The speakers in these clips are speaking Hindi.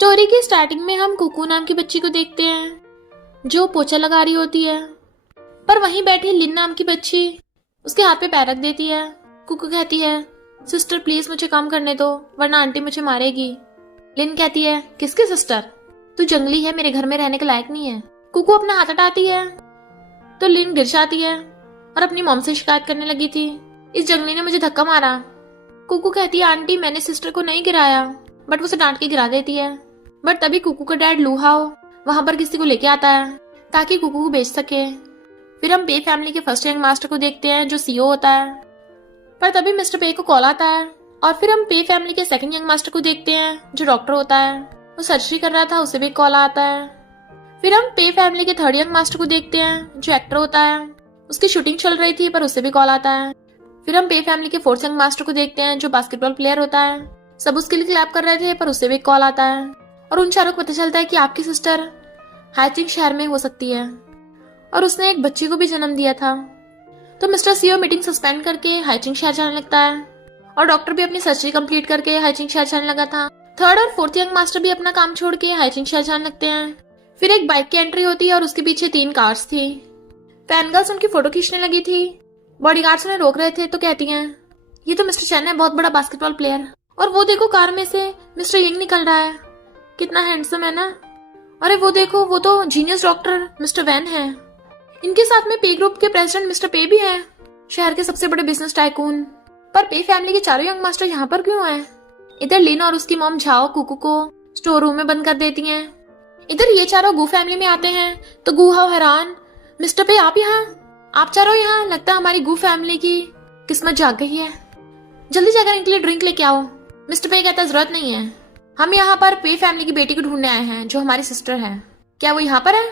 स्टोरी की स्टार्टिंग में हम कुकू नाम की बच्ची को देखते हैं जो पोछा लगा रही होती है, पर वहीं बैठी लिन नाम की बच्ची उसके हाथ पे पैर रख देती है। कुकू कहती है, सिस्टर प्लीज मुझे काम करने दो वरना आंटी मुझे मारेगी। लिन कहती है, किसकी सिस्टर? तू जंगली है, मेरे घर में रहने के लायक नहीं है। कुकू अपना हाथ हटाती है तो लिन गिर जाती है और अपनी मॉम से शिकायत करने लगी थी, इस जंगली ने मुझे धक्का मारा। कुकू कहती है, आंटी मैंने सिस्टर को नहीं गिराया, बट उसे डांट के गिरा देती है। बट तभी कुकू का डैड लूहाओ वहां पर किसी को लेके आता है ताकि कुकू को बेच सके। फिर हम पे फैमिली के फर्स्ट यंग मास्टर को देखते हैं जो सीईओ होता है, पर तभी मिस्टर पे को कॉल आता है। और फिर हम पे फैमिली के सेकंड यंग मास्टर को देखते हैं जो डॉक्टर होता है, वो सर्जरी कर रहा था, उसे भी कॉल आता है। फिर हम पे फैमिली के थर्ड यंग मास्टर को देखते हैं जो एक्टर होता है, उसकी शूटिंग चल रही थी पर उसे भी कॉल आता है। फिर हम पे फैमिली के फोर्थ यंग मास्टर को देखते हैं जो बास्केटबॉल प्लेयर होता है, सब उसके लिए क्लैप कर रहे थे पर उसे भी कॉल आता है और उन चारों को पता चलता है कि आपकी सिस्टर हाइचिंग शहर में हो सकती है और उसने एक बच्ची को भी जन्म दिया था। तो मिस्टर सीईओ मीटिंग सस्पेंड करके हाइचिंग शहर जाने लगता है और डॉक्टर भी अपनी सर्जरी कंप्लीट करके हाइचिंग शहर जाने लगा था। थर्ड और फोर्थ यंग मास्टर भी अपना काम छोड़ के हाइचिंग शहर जाने लगते हैं। फिर एक बाइक की एंट्री होती है और उसके पीछे 3 कार्स थी। फैन गर्ल्स उनकी फोटो खींचने लगी थी, बॉडीगार्ड्स उन्हें रोक रहे थे तो कहती हैं, ये तो मिस्टर चैन है, बहुत बड़ा बास्केटबॉल प्लेयर। और वो देखो कार में से मिस्टर यंग निकल रहा है, कितना हैंडसम है ना। अरे वो देखो, वो तो जीनियस डॉक्टर मिस्टर वैन है। इनके साथ में पे ग्रुप के प्रेसिडेंट मिस्टर पे भी है, शहर के सबसे बड़े बिजनेस टाइकून। पर पे फैमिली के चारों यंग मास्टर यहाँ पर क्यों हैं? इधर लिन और उसकी मॉम झाओ कुकू को स्टोर रूम में बंद कर देती हैं। इधर ये चारों गू फैमिली में आते हैं तो गू हाउ हैरान, मिस्टर पे आप यहाँ, आप चारों यहाँ, लगता है हमारी गू फैमिली की किस्मत जाग गई है, जल्दी जाकर इनके लिए ड्रिंक लेके आओ। मिस्टर पे कहता है, जरूरत नहीं है, हम यहाँ पर पे फैमिली की बेटी को ढूंढने आए हैं जो हमारी सिस्टर है, क्या वो यहाँ पर है?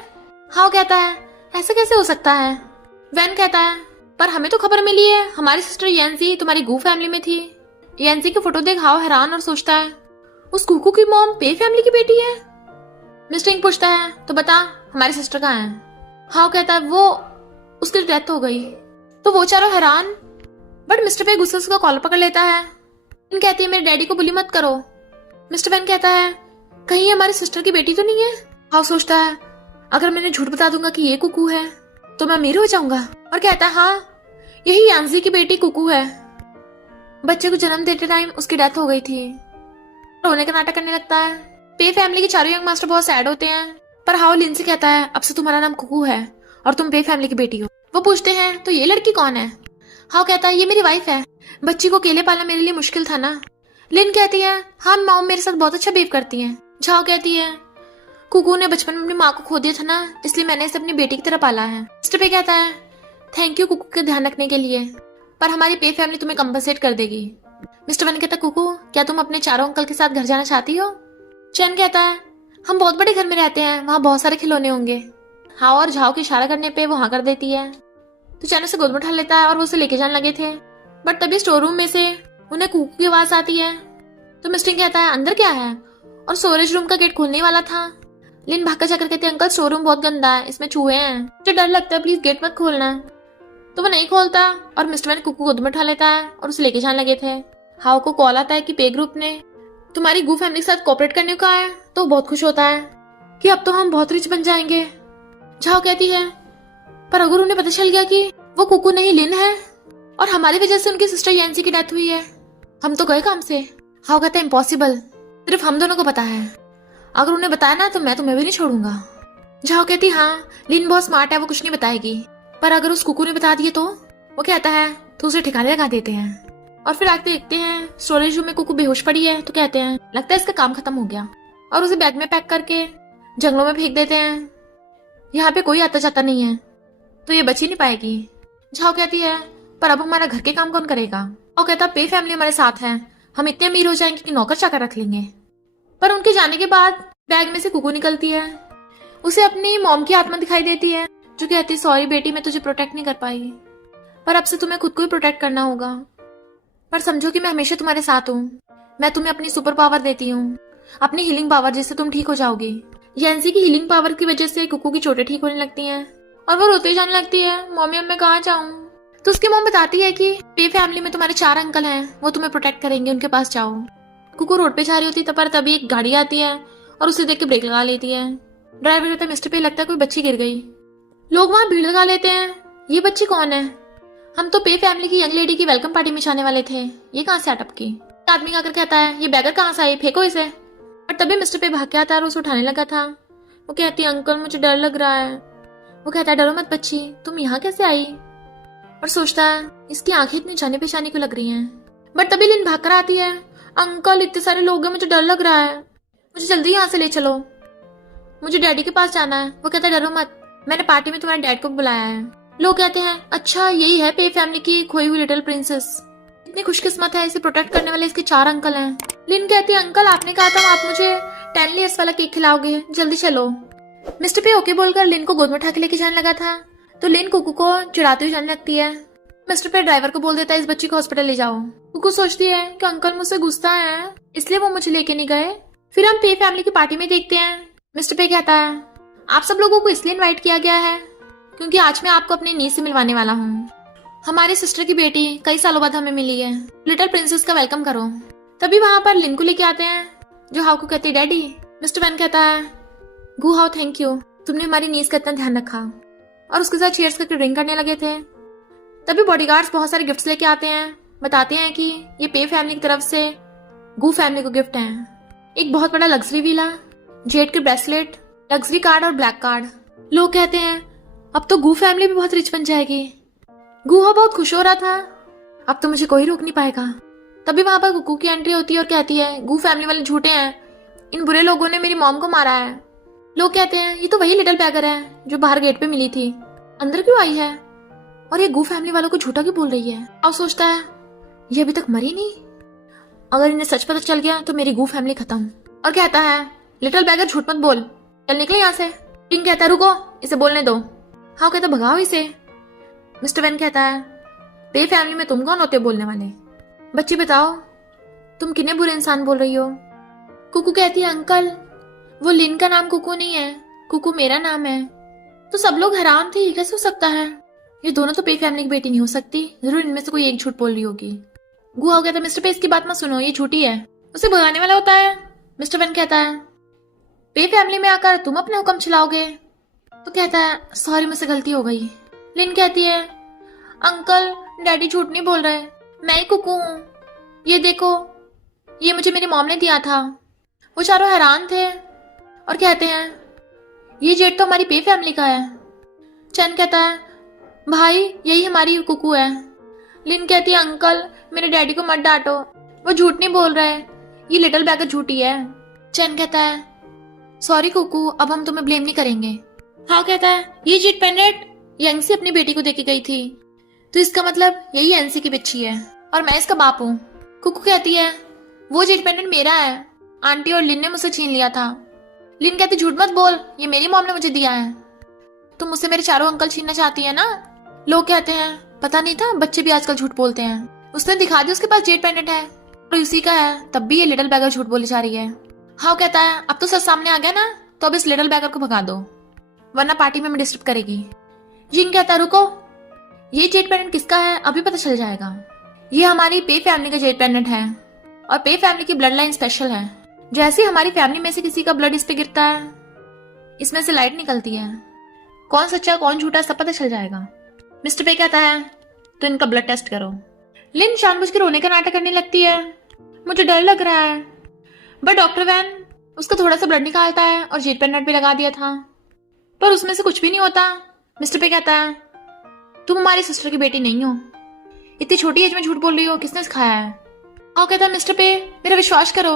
हाउ कहता है, ऐसा कैसे हो सकता है? वैन कहता है, पर हमें तो खबर मिली है हमारी सिस्टर येंसी तुम्हारी गू फैमिली में थी। येंसी की फोटो देख हाउ हैरान और सोचता है, उस कुकू की मॉम पे फैमिली की बेटी है। मिस्टर इंग पूछता है, तो बता हमारी सिस्टर कहाँ है? हाउ कहता है, वो उसकी डेथ हो गई। तो वो चारों हैरान, बट मिस्टर पे गुस्से से उसका कॉलर पकड़ लेता है। इन कहती है, मेरे डैडी को बुली मत करो। मिस्टर वैन कहता है, कहीं ये हमारी सिस्टर की बेटी तो नहीं है? हाउ सोचता है, अगर मैंने झूठ बता दूंगा कि ये कुकू है तो मैं अमीर हो जाऊंगा। और कहता है, हाँ यही यांजी की बेटी कुकू है, बच्चे को जन्म देते टाइम उसकी डेथ हो गई थी। रोने का नाटक करने लगता है। पे फैमिली के चारों यंग मास्टर बहुत सैड होते हैं, पर हाउ लिन से कहता है, अब से तुम्हारा नाम कुकू है और तुम पे फैमिली की बेटी हो। वो पूछते हैं, तो ये लड़की कौन है? हाउ कहता है, ये मेरी वाइफ है, बच्ची को अकेले पालना मेरे लिए मुश्किल था ना। लिन कहती है, हाँ मॉम मेरे साथ बहुत अच्छा बिहेव करती है। झाओ कहती है, कुकू ने बचपन में अपनी माँ को खो दिया था ना, इसलिए मैंने इसे अपनी बेटी की तरह पाला है। मिस्टर पे कहता है, थैंक यू कुकू का ध्यान रखने के लिए, पर हमारी पे फैमिली तुम्हें कंपनसेट कर देगी। मिस्टर वन कहता है, कुकू क्या तुम अपने चारों अंकल के साथ घर जाना चाहती हो? चैन कहता है, हम बहुत बड़े घर में रहते हैं, वहाँ बहुत सारे खिलौने होंगे। हाँ और झाओ के इशारा करने पे वो हाँ कर देती है। तो चैन उसे गोद में उठा लेता है और वो उसे लेके जाने लगे थे, बट तभी स्टोर रूम में से उन्हें कुकू की आवाज आती है। तो मिस्टर कहता है, अंदर क्या है? और स्टोरेज रूम का गेट खोलने वाला था। लिन भागकर जाकर कहते हैं, अंकल स्टोर रूम बहुत गंदा है, इसमें चूहे हैं, मुझे डर लगता है, प्लीज गेट मत खोलना। तो वो नहीं खोलता और मिस्टर वैन कुकू गोद में उठा लेता है और उसे लेके जाने लगे थे। हाउ को कॉल आता है कि पे ग्रुप ने तुम्हारी गू फैमिली के साथ कोऑपरेट करने को आया, तो बहुत खुश होता है कि अब तो हम बहुत रिच बन जाएंगे। झाओ कहती है, पर अगर उन्हें पता चल गया कि वो कुकू नहीं लिन है और हमारी वजह से उनकी सिस्टर येंसी की डेथ हुई है, हम तो गए काम से। हाउ कहता है, इम्पॉसिबल, सिर्फ हम दोनों को पता है, अगर उन्हें बताया ना तो मैं तुम्हें भी नहीं छोड़ूंगा। झाओ कहती, हाँ लिन बहुत स्मार्ट है, वो कुछ नहीं बताएगी, पर अगर उस कुकू ने बता दिए तो? वो कहता है, तो उसे ठिकाने लगा देते हैं। और फिर आगे देखते हैं स्टोरेज रूम में कुकू बेहोश पड़ी है, तो कहते हैं लगता है इसका काम खत्म हो गया, और उसे बैग में पैक करके जंगलों में फेंक देते हैं। यहाँ पे कोई आता जाता नहीं है तो ये बच ही नहीं पाएगी। झाओ कहती है, पर अब हमारा घर के काम कौन करेगा? और कहता, पे फैमिली हमारे साथ है, हम इतने अमीर हो जाएंगे कि नौकर चाकर रख लेंगे। पर उनके जाने के बाद बैग में से कुकू निकलती है, उसे अपनी मॉम की आत्मा दिखाई देती है जो कहती, सॉरी बेटी मैं तुझे प्रोटेक्ट नहीं कर पाई, पर अब से तुम्हें खुद को ही प्रोटेक्ट करना होगा, पर समझो कि मैं हमेशा तुम्हारे साथ हूँ, मैं तुम्हें अपनी सुपर पावर देती हूँ, अपनी हीलिंग पावर, जिससे तुम ठीक हो जाओगी। येंसी की हीलिंग पावर की वजह से कुकू की चोटें ठीक होने लगती हैं और वो रोते जाने लगती है, मम्मी अब मैं कहाँ जाऊँ? तो उसकी मॉम बताती है कि पे फैमिली में तुम्हारे 4 अंकल हैं, वो तुम्हें प्रोटेक्ट करेंगे, उनके पास जाओ। कुकू रोड पे जा रही होती तब पर तभी एक गाड़ी आती है और उसे देख के ब्रेक लगा लेती है। ड्राइवर कहता है मिस्टर पे लगता है कोई बच्ची गिर गई। लोग वहां भीड़ लगा लेते हैं, ये बच्ची कौन है? हम तो पे फैमिली की यंग लेडी की वेलकम पार्टी में जाने वाले थे, ये कहाँ से अटपकी? आदमी आकर कहता है ये बैगर कहाँ से आई, फेंको इसे। और तभी मिस्टर पे भाग के आता है और उसे उठाने लगा था। वो कहती है अंकल मुझे डर लग रहा है। वो कहता है डरो मत बच्ची, तुम यहाँ कैसे आई? और सोचता है इसकी आंखें इतनी जाने पहचाने को लग रही हैं। बट तभी लिन भाग कर आती है, अंकल इतने सारे लोग हैं, मुझे डर लग रहा है, मुझे जल्दी यहाँ से ले चलो, मुझे डैडी के पास जाना है। वो कहता है डरो मत, मैंने पार्टी में तुम्हारे डैड को बुलाया है। लोग कहते हैं अच्छा यही है पे फैमिली की खोई हुई लिटिल प्रिंसेस, इतनी खुशकिस्मत है, इसे प्रोटेक्ट करने वाले इसके 4 अंकल हैं। लिन कहती है अंकल आपने कहा था आप मुझे 10 लेयर्स वाला केक खिलाओगे, जल्दी चलो। मिस्टर पे ओके बोलकर लिन को गोद में उठा के लेके जाने लगा था तो लिन कुकू को चिढ़ाते हुए जाने लगती है। मिस्टर पे ड्राइवर को बोल देता है इस बच्ची को हॉस्पिटल ले जाओ। कुकू सोचती है कि अंकल मुझसे गुस्सा है इसलिए वो मुझे लेके नहीं गए। फिर हम पे फैमिली की पार्टी में देखते हैं। मिस्टर पे कहता है आप सब लोगों को इसलिए इनवाइट किया गया है क्योंकि आज मैं आपको अपनी नीस से मिलवाने वाला हूँ। हमारी सिस्टर की बेटी कई सालों बाद हमें मिली है, लिटिल प्रिंसेस का वेलकम करो। तभी वहां पर लिन को लेके आते हैं जो हाउ को कहती है डैडी। मिस्टर वैन कहता है गू हाउ थैंक यू, तुमने हमारी नीस का इतना ध्यान रखा। और उसके साथ चीयर्स करके ड्रिंक करने लगे थे। तभी बॉडीगार्ड्स बहुत सारे गिफ्ट्स लेके आते हैं, बताते हैं कि ये पे फैमिली की तरफ से गू फैमिली को गिफ्ट है। एक बहुत बड़ा लग्जरी विला, जेट के ब्रेसलेट, लग्जरी कार्ड और ब्लैक कार्ड। लोग कहते हैं अब तो गू फैमिली भी बहुत रिच बन जाएगी। गूहा बहुत खुश हो रहा था, अब तो मुझे कोई रोक नहीं पाएगा। तभी वहां पर कुकू की एंट्री होती है और कहती है गू फैमिली वाले झूठे हैं, इन बुरे लोगों ने मेरी मॉम को मारा है। लोग कहते हैं ये तो वही लिटिल बैगर है जो बाहर गेट पे मिली थी, अंदर क्यों आई है और ये गू फैमिली वालों को झूठा क्यों बोल रही है। अब सोचता है ये अभी तक मरी नहीं, अगर इन्हें सच पता चल गया तो मेरी गू फैमिली खत्म। और कहता है लिटिल बैगर झूठ मत बोल, चल निकले यहाँ से। किंग कहता है रुको इसे बोलने दो। हाँ कहता भगाओ इसे। मिस्टर वैन कहता है पे फैमिली में तुम कौन होते हो बोलने वाले, बच्ची बताओ तुम कितने बुरे इंसान बोल रही हो। कुकू कहती है अंकल वो लिन का नाम कुकू नहीं है, कुकू मेरा नाम है। तो सब लोग हैरान थे ये कैसे हो सकता है, ये दोनों तो पे फैमिली की बेटी नहीं हो सकती, जरूर इनमें से कोई एक झूठ बोल रही होगी। गुहा हो गया था मिस्टर पे इसकी बात मत सुनो, ये झूठी है, उसे भगाने वाला होता है। मिस्टर वन कहता है पे फैमिली में आकर तुम अपने हुक्म चलाओगे। तो कहता है सॉरी मुझसे गलती हो गई। लिन कहती है अंकल डैडी झूठ नहीं बोल रहे, मैं ही कुकू हूँ, ये देखो ये मुझे मेरी मॉम ने दिया था। वो चारों हैरान थे और कहते हैं ये जेट तो हमारी पे फैमिली का है। चैन कहता है भाई यही हमारी कुकू है। लिन कहती है अंकल मेरे डैडी को मत डांटो, वो झूठ नहीं बोल रहे, ये लिटिल बैगर झूठी है। चैन कहता है सॉरी कुकू अब हम तुम्हें ब्लेम नहीं करेंगे। हाँ कहता है ये जेट पेंडेंट यंगसी अपनी बेटी को देके गई थी, तो इसका मतलब यही एनसी की बच्ची है और मैं इसका बाप हूँ। कुकू कहती है वो जेट पेंडेंट मेरा है, आंटी और लिन ने मुझसे छीन लिया था। लिन कहती झूठ मत बोल, ये मेरी मॉम ने मुझे दिया है, तुम मुझसे मेरे चारों अंकल छीनना चाहती है ना। लोग कहते हैं पता नहीं था बच्चे भी आजकल झूठ बोलते हैं, उसने दिखा दिया उसके पास जेट पेंडेंट है और उसी का है, तब भी ये लिटिल बैगर झूठ बोली जा रही है। हाँ कहता है अब तो सच सामने आ गया ना, तो अब इस लिटिल बैगर को भगा दो वरना पार्टी में डिस्टर्ब करेगी। जिंग कहता है रुको ये जेट पेंडेंट किसका है अभी पता चल जाएगा, ये हमारी पे फैमिली का जेट पेंडेंट है और पे फैमिली की ब्लड लाइन स्पेशल है, जैसे हमारी फैमिली में से किसी का ब्लड इस पे गिरता है इसमें से लाइट निकलती है, कौन सच्चा कौन झूठा सब पता चल जाएगा। मिस्टर पे कहता है तो इनका ब्लड टेस्ट करो। लिन जानबूझ के रोने का नाटक करने लगती है, मुझे डर लग रहा है, बट डॉक्टर वैन उसका थोड़ा सा ब्लड निकालता है और जेट पेंडेंट भी लगा दिया था पर उसमें से कुछ भी नहीं होता। मिस्टर पे कहता है तुम हमारी सिस्टर की बेटी नहीं हो, इतनी छोटी एज में झूठ बोल रही हो, किसने सिखाया है। और कहता है मिस्टर पे मेरा विश्वास करो,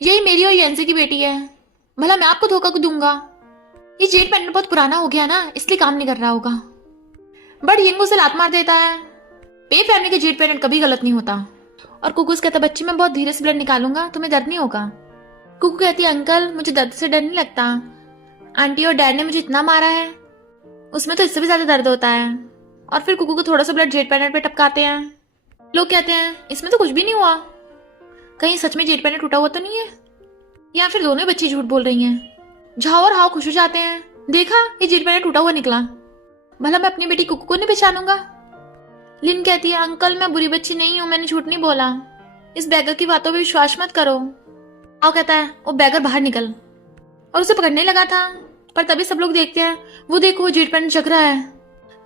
यही मेरी और एनसी की बेटी है, भला मैं आपको धोखा दूंगा। ये जेट पेंडेंट बहुत पुराना हो गया ना इसलिए काम नहीं कर रहा होगा। बट यिंग उसे लात मार देता है, पे फैमिली के जेट पेंडेंट कभी गलत नहीं होता। और कुकुस कहता बच्ची मैं बहुत धीरे से ब्लड निकालूंगा, तुम्हें दर्द नहीं होगा। कुकू कहती है अंकल मुझे दर्द से डर नहीं लगता, आंटी और डैड ने मुझे इतना मारा है उसमें तो इससे भी ज्यादा दर्द होता है। और फिर कुकू को थोड़ा सा ब्लड जेट पेंडेंट पे टपकाते हैं। लोग कहते हैं इसमें तो कुछ भी नहीं हुआ, कहीं सच में जेट पेंडेंट टूटा हुआ तो नहीं है, या फिर दोनों बच्ची झूठ बोल रही हैं। झाओ और हाओ खुश हो जाते हैं, देखा ये जेट पेंडेंट टूटा हुआ निकला, भला मैं अपनी बेटी कुकू को नहीं पहचानूंगा। लिन कहती है अंकल मैं बुरी बच्ची नहीं हूँ, मैंने झूठ नहीं बोला, इस बैगर की बातों पे विश्वास मत करो। हाउ कहता है वो बैगर बाहर निकल, और उसे पकड़ने लगा था, पर तभी सब लोग देखते हैं वो देखो जेट पैन जग रहा है।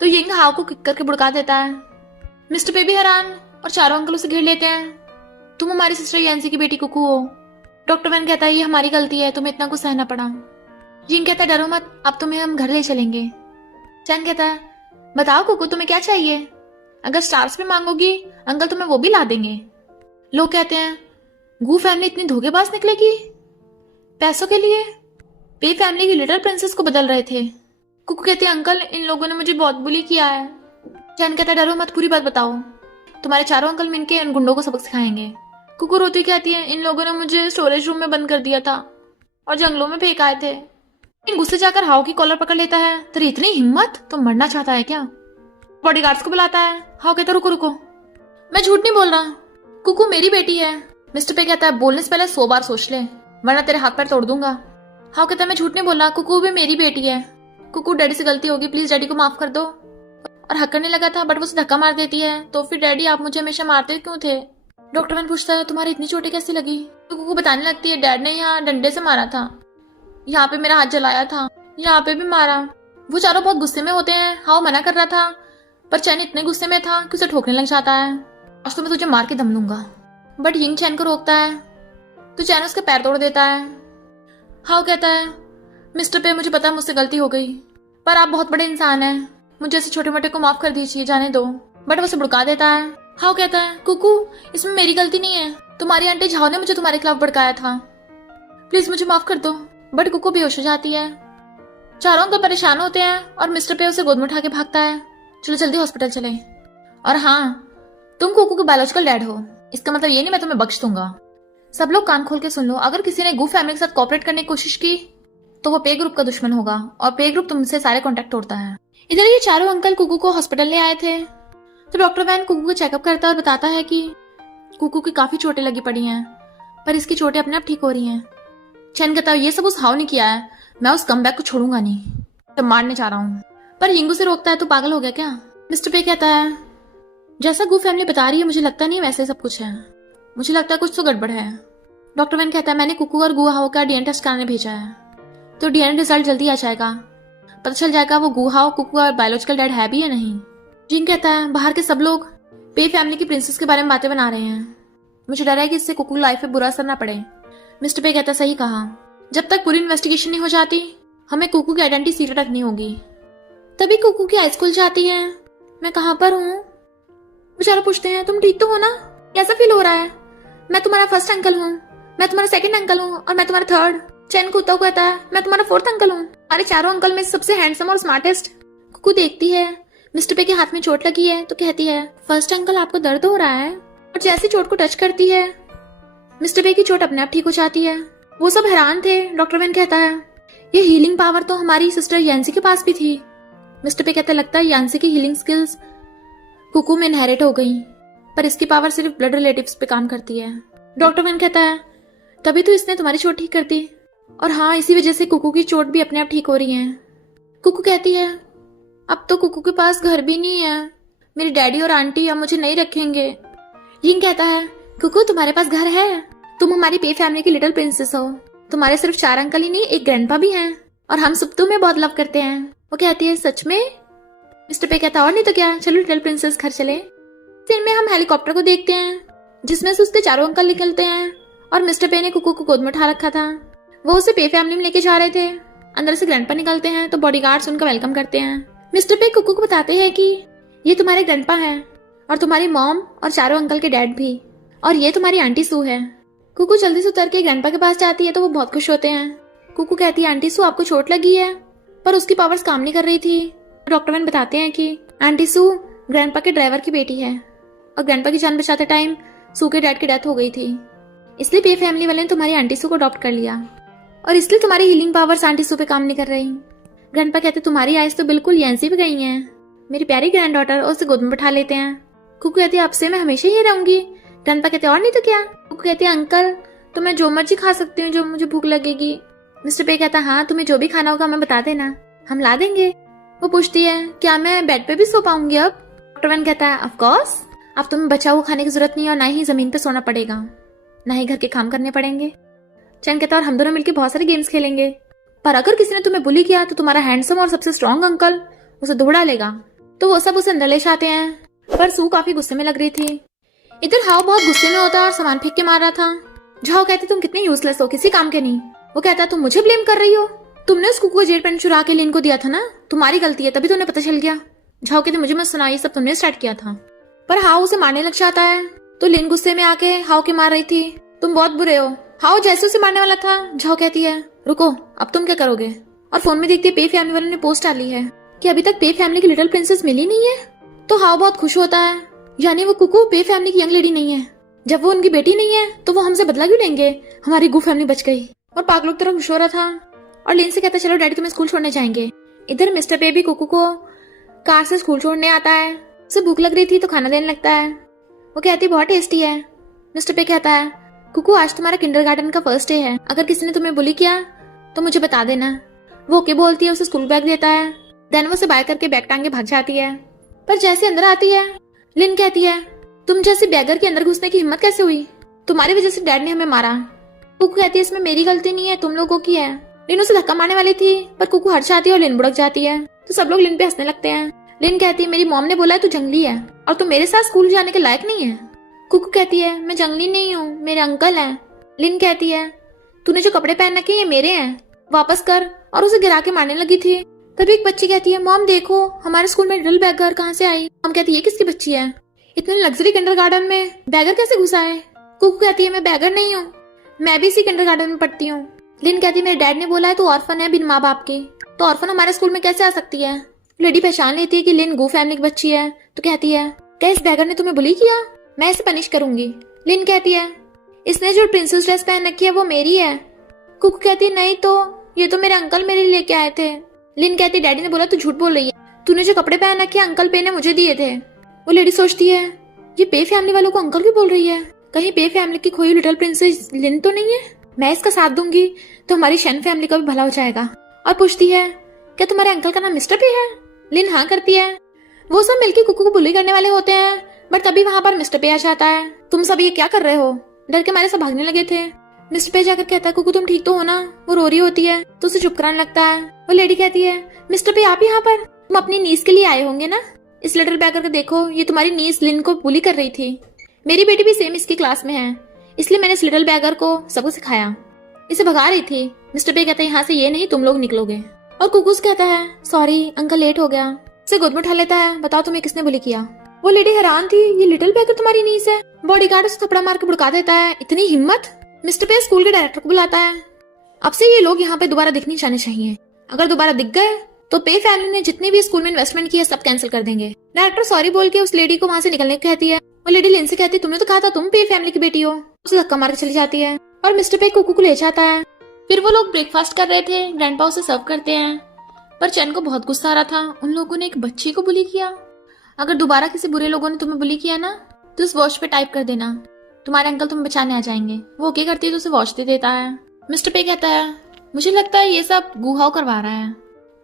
तो यिंग हाउ को किक करके बुड़का देता है। मिस्टर पे भी हैरान और चारों अंकल उसे घेर लेते हैं। तुम हमारी सिस्टर यांसी की बेटी कुकू हो। डॉक्टर वैन कहता है ये हमारी गलती है, तुम्हें इतना कुछ सहना पड़ा। यिंग कहता है डरो मत, अब तुम्हें हम घर ले चलेंगे। चैन कहता है बताओ कुकू तुम्हें क्या चाहिए, अगर स्टार्स भी मांगोगी अंकल तुम्हें वो भी ला देंगे। लोग कहते हैं गू फैमिली इतनी धोखेबाज निकलेगी पैसों के लिए। पे फैमिली की लिटिल प्रिंसेस को बदल रहे थे। कुकू कहते हैं अंकल इन लोगों ने मुझे बहुत बुली किया है। चैन कहता है डरो मत, पूरी बात बताओ, तुम्हारे चारों अंकल मिलके इन गुंडों को सबक सिखाएंगे। कुकू रोती कहती है इन लोगों ने मुझे स्टोरेज रूम में बंद कर दिया था और जंगलों में फेंक आए थे। इन गुस्से जाकर हाउ की कॉलर पकड़ लेता है। तेरी इतनी हिम्मत, तो मरना चाहता है क्या? बॉडीगार्ड्स को बुलाता है। हाउ कहता रुको रुको, मैं झूठ नहीं बोल रहा, कुकू मेरी बेटी है। मिस्टर पे कहता है बोलने से पहले 100 बार सोच ले वरना तेरे हाथ पैर तोड़ दूंगा। हाउ कहता है मैं झूठ नहीं बोल रहा, कुकू भी मेरी बेटी है। कुकू डैडी से गलती होगी, प्लीज डैडी को माफ कर दो। और हक करने लगा था बट वो उसे धक्का मार देती है। तो फिर डैडी आप मुझे हमेशा मारते क्यों थे? डॉक्टर मैन पूछता है तुम्हारी इतनी चोटें कैसे लगी? तो कुकू बताने लगती है डैड ने यहाँ डंडे से मारा था, यहाँ पे मेरा हाथ जलाया था, यहाँ पे भी मारा। वो चारों बहुत गुस्से में होते हैं। हाउ मना कर रहा था पर चैन इतने गुस्से में था कि उसे ठोकने लग जाता है। आज तो मैं तुझे मार के दम लूंगा। बट यिंग चैन को रोकता है तो चैन उसके पैर तोड़ देता है। हाउ कहता है मिस्टर पे मुझे पता है मुझसे गलती हो गई, पर आप बहुत बड़े इंसान हैं, मुझे ऐसे छोटे मोटे को माफ कर दीजिए, जाने दो। बट वो उसे भड़का देता है। हाउ कहता है कुकू इसमें मेरी गलती नहीं है, तुम्हारी आंटी झाओ ने मुझे तुम्हारे खिलाफ भड़काया था, प्लीज मुझे माफ कर दो। बट कुकू बेहोश हो जाती है। चारों अंकल परेशान होते हैं और मिस्टर पे उसे गोद में उठा के भागता है। चलो जल्दी हॉस्पिटल चले। और हाँ तुम कुकू के बायोलॉजिकल डैड हो, इसका मतलब ये नहीं मैं तुम्हें बख्श दूंगा। सब लोग कान खोल के सुन लो, अगर किसी ने गू फैमिली के साथ कोऑपरेट करने की कोशिश की तो वो पे ग्रुप का दुश्मन होगा और पे ग्रुप तुमसे सारे कॉन्टेक्ट तोड़ता है। इधर ये चारों अंकल कुकू को हॉस्पिटल ले आए थे। तो डॉक्टर वैन कुकू को चेकअप करता है और बताता है कि कुकू की काफी चोटें लगी पड़ी हैं, पर इसकी चोटें अपने आप ठीक हो रही हैं। चैन कहता है ये सब उस हाउ ने किया है, मैं उस कमबैक को छोड़ूंगा नहीं, तो मारने जा रहा हूँ। पर यिंगू से रोकता है तो पागल हो गया क्या? मिस्टर पे कहता है जैसा गू फैमिली बता रही है मुझे लगता नहीं वैसे सब कुछ है, मुझे लगता है कुछ तो गड़बड़ है। डॉक्टर वैन कहता है मैंने कुकू और गू हाउ का डीएनए टेस्ट कराने भेजा है, तो डीएनए रिजल्ट जल्दी आ जाएगा, पता चल जाएगा वो गू हाउ कुकू और बायोलॉजिकल डैड है भी या नहीं। जिंग कहता है बाहर के सब लोग पे फैमिली की प्रिंसेस के बारे में बातें बना रहे हैं, मुझे डर है कि इससे कुकू लाइफ पे बुरा असर ना पड़े। मिस्टर पे कहता सही कहा, जब तक पूरी इन्वेस्टिगेशन नहीं हो जाती हमें कुकू की आइडेंटिटी सीक्रेट रखनी होगी। तभी कुकू की आइज खुल जाती है। मैं कहाँ पर हूँ? बेचारा पूछते हैं तुम ठीक तो हो ना, कैसा फील हो रहा है? मैं तुम्हारा फर्स्ट अंकल हूँ, मैं तुम्हारा सेकंड अंकल हूँ और मैं तुम्हारा थर्ड। चैन कुत्ता को कहता है मैं तुम्हारा फोर्थ अंकल हूँ। हमारे चारों अंकल में सबसे हैंडसम और स्मार्टेस्ट। कुकू देखती है मिस्टर पे के हाथ में चोट लगी है तो कहती है फर्स्ट अंकल आपको दर्द हो रहा है? और जैसी चोट को टच करती है मिस्टर पे की चोट अपने आप ठीक हो जाती है। वो सब हैरान थे। डॉक्टर वैन कहता है ये हीलिंग पावर तो हमारी सिस्टर यांसी के पास भी थी। मिस्टर पे कहता लगता है यांसी की हीलिंग स्किल्स कुकू में इनहेरिट हो गई, पर इसकी पावर सिर्फ ब्लड रिलेटिव्स पे काम करती है। डॉक्टर वैन कहता है तभी तो इसने तुम्हारी चोट ठीक कर दी, और हाँ इसी वजह से कुकू की चोट भी अपने आप ठीक हो रही है। कुकू कहती है अब तो कुकू के पास घर भी नहीं है, मेरी डैडी और आंटी अब मुझे नहीं रखेंगे। यिंग कहता है कुकू तुम्हारे पास घर है, तुम हमारी पे फैमिली की लिटिल प्रिंसेस हो, तुम्हारे सिर्फ 4 अंकल ही नहीं एक ग्रैंडपा भी हैं और हम सब तुम्हें बहुत लव करते हैं। वो कहती है सच में? मिस्टर पे कहता और नहीं तो क्या, चलो लिटिल प्रिंसेस घर चले। फिर में हम हेलीकॉप्टर को देखते हैं जिसमें से उसके चारों अंकल निकलते हैं और मिस्टर पे ने कुकू को गोद में उठा रखा था। वो उसे पे फैमिली में लेके जा रहे थे। अंदर से ग्रैंडपा निकलते हैं तो बॉडीगार्ड्स उनका वेलकम करते हैं। मिस्टर पे कुकू को बताते हैं कि ये तुम्हारे ग्रैंडपा है और तुम्हारी मॉम और चारों अंकल के डैड भी, और ये तुम्हारी आंटी सू है। कुकू जल्दी से उतर के ग्रैंडपा के पास जाती है तो वो बहुत खुश होते हैं। कुकू कहती है आंटी सू आपको चोट लगी है, पर उसकी पावर्स काम नहीं कर रही थी। डॉक्टर वैन बताते हैं कि आंटी सू ग्रैंडपा के ड्राइवर की बेटी है और ग्रैंडपा की जान बचाते टाइम सू के डैड की डेथ हो गई थी, इसलिए पे फैमिली वाले ने तुम्हारी आंटी सू को अडॉप्ट कर लिया और इसलिए तुम्हारी हीलिंग पावर्स आंटी सू पे काम नहीं कर रही। ग्रैंडपा कहते तुम्हारी आइज तो बिल्कुल यांसी पे गई हैं, मेरी प्यारी ग्रैंड डॉटर, और उसे गोद में बैठा लेते हैं। कुकू कहती है अब से मैं हमेशा ही रहूंगी। ग्रैंडपा कहते और नहीं तो क्या। कुकू कहती है अंकल तो मैं जो मर्जी खा सकती हूँ जो मुझे भूख लगेगी। मिस्टर पे कहता हाँ तुम्हें जो भी खाना होगा हमें बता देना, हम ला देंगे। वो पूछती है क्या मैं बेड पे भी सो पाऊंगी अब? डॉक्टर वैन कहता है ऑफ कोर्स, अब तुम्हें बचा हुआ खाने की जरूरत नहीं और ना ही जमीन पे सोना पड़ेगा, ना ही घर के काम करने पड़ेंगे। चैन कहता है और हम दोनों मिलकर बहुत सारे गेम्स खेलेंगे, पर अगर किसी ने तुम्हें बुली किया तो तुम्हारा हैंडसम और सबसे स्ट्रॉन्ग अंकल उसे दौड़ा लेगा। तो वो सब उसे अंदर ले जाते हैं, पर सू काफी गुस्से में लग रही थी। इधर हाओ बहुत गुस्से में होता और सामान फेंक के मार रहा था। झाओ कहती तुम कितनी यूजलेस हो, किसी काम के नहीं। वो कहता तुम मुझे ब्लेम कर रही हो, तुमने उस कुकू को जेल पेन चुरा के लिन को दिया था ना, तुम्हारी गलती है, तभी तुम्हें पता चल गया। झाओ कहती मुझे मत सुना, ये सब तुमने स्टार्ट किया था। पर हाओ उसे मारने लग जाता है, तो लिन गुस्से में आके हाओ के मार रही थी, तुम बहुत बुरे हो। हाओ जैसे उसे मारने वाला था, झाओ कहती है रुको, अब तुम क्या करोगे। और फोन में देखती है पे फैमिली वालों ने पोस्ट डाली है कि अभी तक पे फैमिली की लिटिल प्रिंसेस मिली नहीं है। तो हाओ बहुत खुश होता है, यानी वो कुकू पे फैमिली की यंग लेडी नहीं है। जब वो उनकी बेटी नहीं है तो वो हमसे बदला क्यों लेंगे, हमारी गू फैमिली बच गई। और पागलों की तरह खुश हो रहा था और लिन से कहता चलो डैडी तुम्हें स्कूल छोड़ने जाएंगे। इधर मिस्टर पे भी कुकू को कार से स्कूल छोड़ने आता है। उसे भूख लग रही थी तो खाना देने लगता है। वो कहती बहुत टेस्टी है। मिस्टर पे कहता है कुकू आज तुम्हारा किंडरगार्टन का फर्स्ट डे है, अगर किसी ने तुम्हें बुली किया तो मुझे बता देना। वो ओके बोलती है, उसे स्कूल बैग देता है। देन वो उसे बाय करके बैग टांग के भाग जाती है। पर जैसे अंदर आती है लिन कहती है तुम जैसी बैगर के अंदर घुसने की हिम्मत कैसे हुई, तुम्हारी वजह से डैड ने हमें मारा। कुकू कहती है इसमें मेरी गलती नहीं है, तुम लोगों की है। लिन उसे धक्का मारने वाली थी पर कुकू हट जाती है और लिन बुड़क जाती है। तो सब लोग लिन पे हंसने लगते हैं। लिन कहती है मेरी मॉम ने बोला है तू जंगली है और तू मेरे साथ स्कूल जाने के लायक नहीं है। कुकू कहती है मैं जंगली नहीं हूँ, मेरे अंकल हैं। लिन कहती है तूने जो कपड़े पहन रखे ये मेरे हैं, वापस कर, और उसे गिरा के मारने लगी थी। तभी एक बच्ची कहती है मॉम देखो हमारे स्कूल में लिटिल बैगर कहाँ से आई। मॉम कहती है ये किसकी बच्ची है, इतने लग्जरी किंडरगार्टन में बैगर कैसे घुसा है। कुकू कहती है मैं बैगर नहीं हूँ, मैं भी इसी किंडरगार्टन में पढ़ती हूँ। लिन कहती है मेरे डैड ने बोला है तू ऑर्फन है बिन माँ बाप के, तो ऑर्फन हमारे स्कूल में कैसे आ सकती है। लेडी पहचान लेती है कि लिन गू फैमिली की बच्ची है, तो कहती है क्या इस बैगर ने तुम्हें बुली किया, मैं इसे पनिश करूंगी। लिन कहती है इसने जो प्रिंसेस ड्रेस पहन रखी है वो मेरी है। कुकू कहती है नहीं तो ये तो मेरे अंकल मेरे लिए लेके आए थे। लिन कहती डैडी ने बोला तू झूठ बोल रही है, तूने जो कपड़े पहन रखे अंकल पे ने मुझे दिए थे। वो लेडी सोचती है ये पे फैमिली वालों को अंकल क्यों बोल रही है, कहीं पे फैमिली की खोई लिटिल प्रिंसेस लिन तो नहीं है। मैं इसका साथ दूंगी तो हमारी शन फैमिली का भी भला हो जाएगा। और पूछती है क्या तुम्हारे अंकल का नाम मिस्टर पे है। लिन हाँ करती है। वो सब मिलकर कुकू को बुली करने वाले होते हैं, बट तभी वहां पर मिस्टर पे आ जाता है। तुम सब ये क्या कर रहे हो, डर के मारे सब भागने लगे थे। मिस्टर पे जाकर कहता है कुकू तुम ठीक तो हो ना। वो रो रही होती है तो उसे चुप कराने लगता है। वो लेडी कहती है मिस्टर पे आप यहाँ पर, तुम अपनी नीस के लिए आए होंगे ना। इस लिटिल बैगर को देखो, ये तुम्हारी नीस लिन को बुली कर रही थी। मेरी बेटी भी सेम इसकी क्लास में है, इसलिए मैंने इस लिटिल बैगर को सबको सिखाया, इसे भगा रही थी। मिस्टर पे कहता है यहाँ से ये नहीं तुम लोग निकलोगे। और कुकूस कहता है सॉरी अंकल लेट हो गया। उसे गोद में उठा लेता है, बताओ तुम्हें किसने बुली किया। वो लेडी हैरान थी, ये लिटिल बैगर तुम्हारी नीस है। बॉडीगार्ड उसे थप्पड़ मार के भड़का देता है, इतनी हिम्मत। मिस्टर पे स्कूल के डायरेक्टर को बुलाता है, अब से ये लोग यहाँ पे दोबारा दिखने जाने चाहिए, अगर दोबारा दिख गए तो पे फैमिली ने जितनी भी स्कूल में इन्वेस्टमेंट की है सब कैंसिल कर देंगे। डायरेक्टर सॉरी बोल के उस लेडी को वहाँ से निकलने को कहती है। वो लेडी लिन से कहती है तुमने तो कहा था तुम पे फैमिली की बेटी हो। उसे धक्का मार के चली जाती है और मिस्टर पे कुकू को ले जाता है। फिर वो लोग ब्रेकफास्ट कर रहे थे, ग्रैंडपा उसे सर्व करते हैं, पर चैन को बहुत गुस्सा आ रहा था, उन लोगों ने एक बच्ची को बुली किया। अगर दोबारा किसी बुरे लोगों ने तुम्हें बुली किया ना तो उस वॉच पे टाइप कर देना, तुम्हारे अंकल तुम्हें बचाने आ जाएंगे। वो ओके करती है तो उसे वॉच दे देता है। मिस्टर पे कहता है मुझे लगता है ये सब गुहाओ करवा रहा है,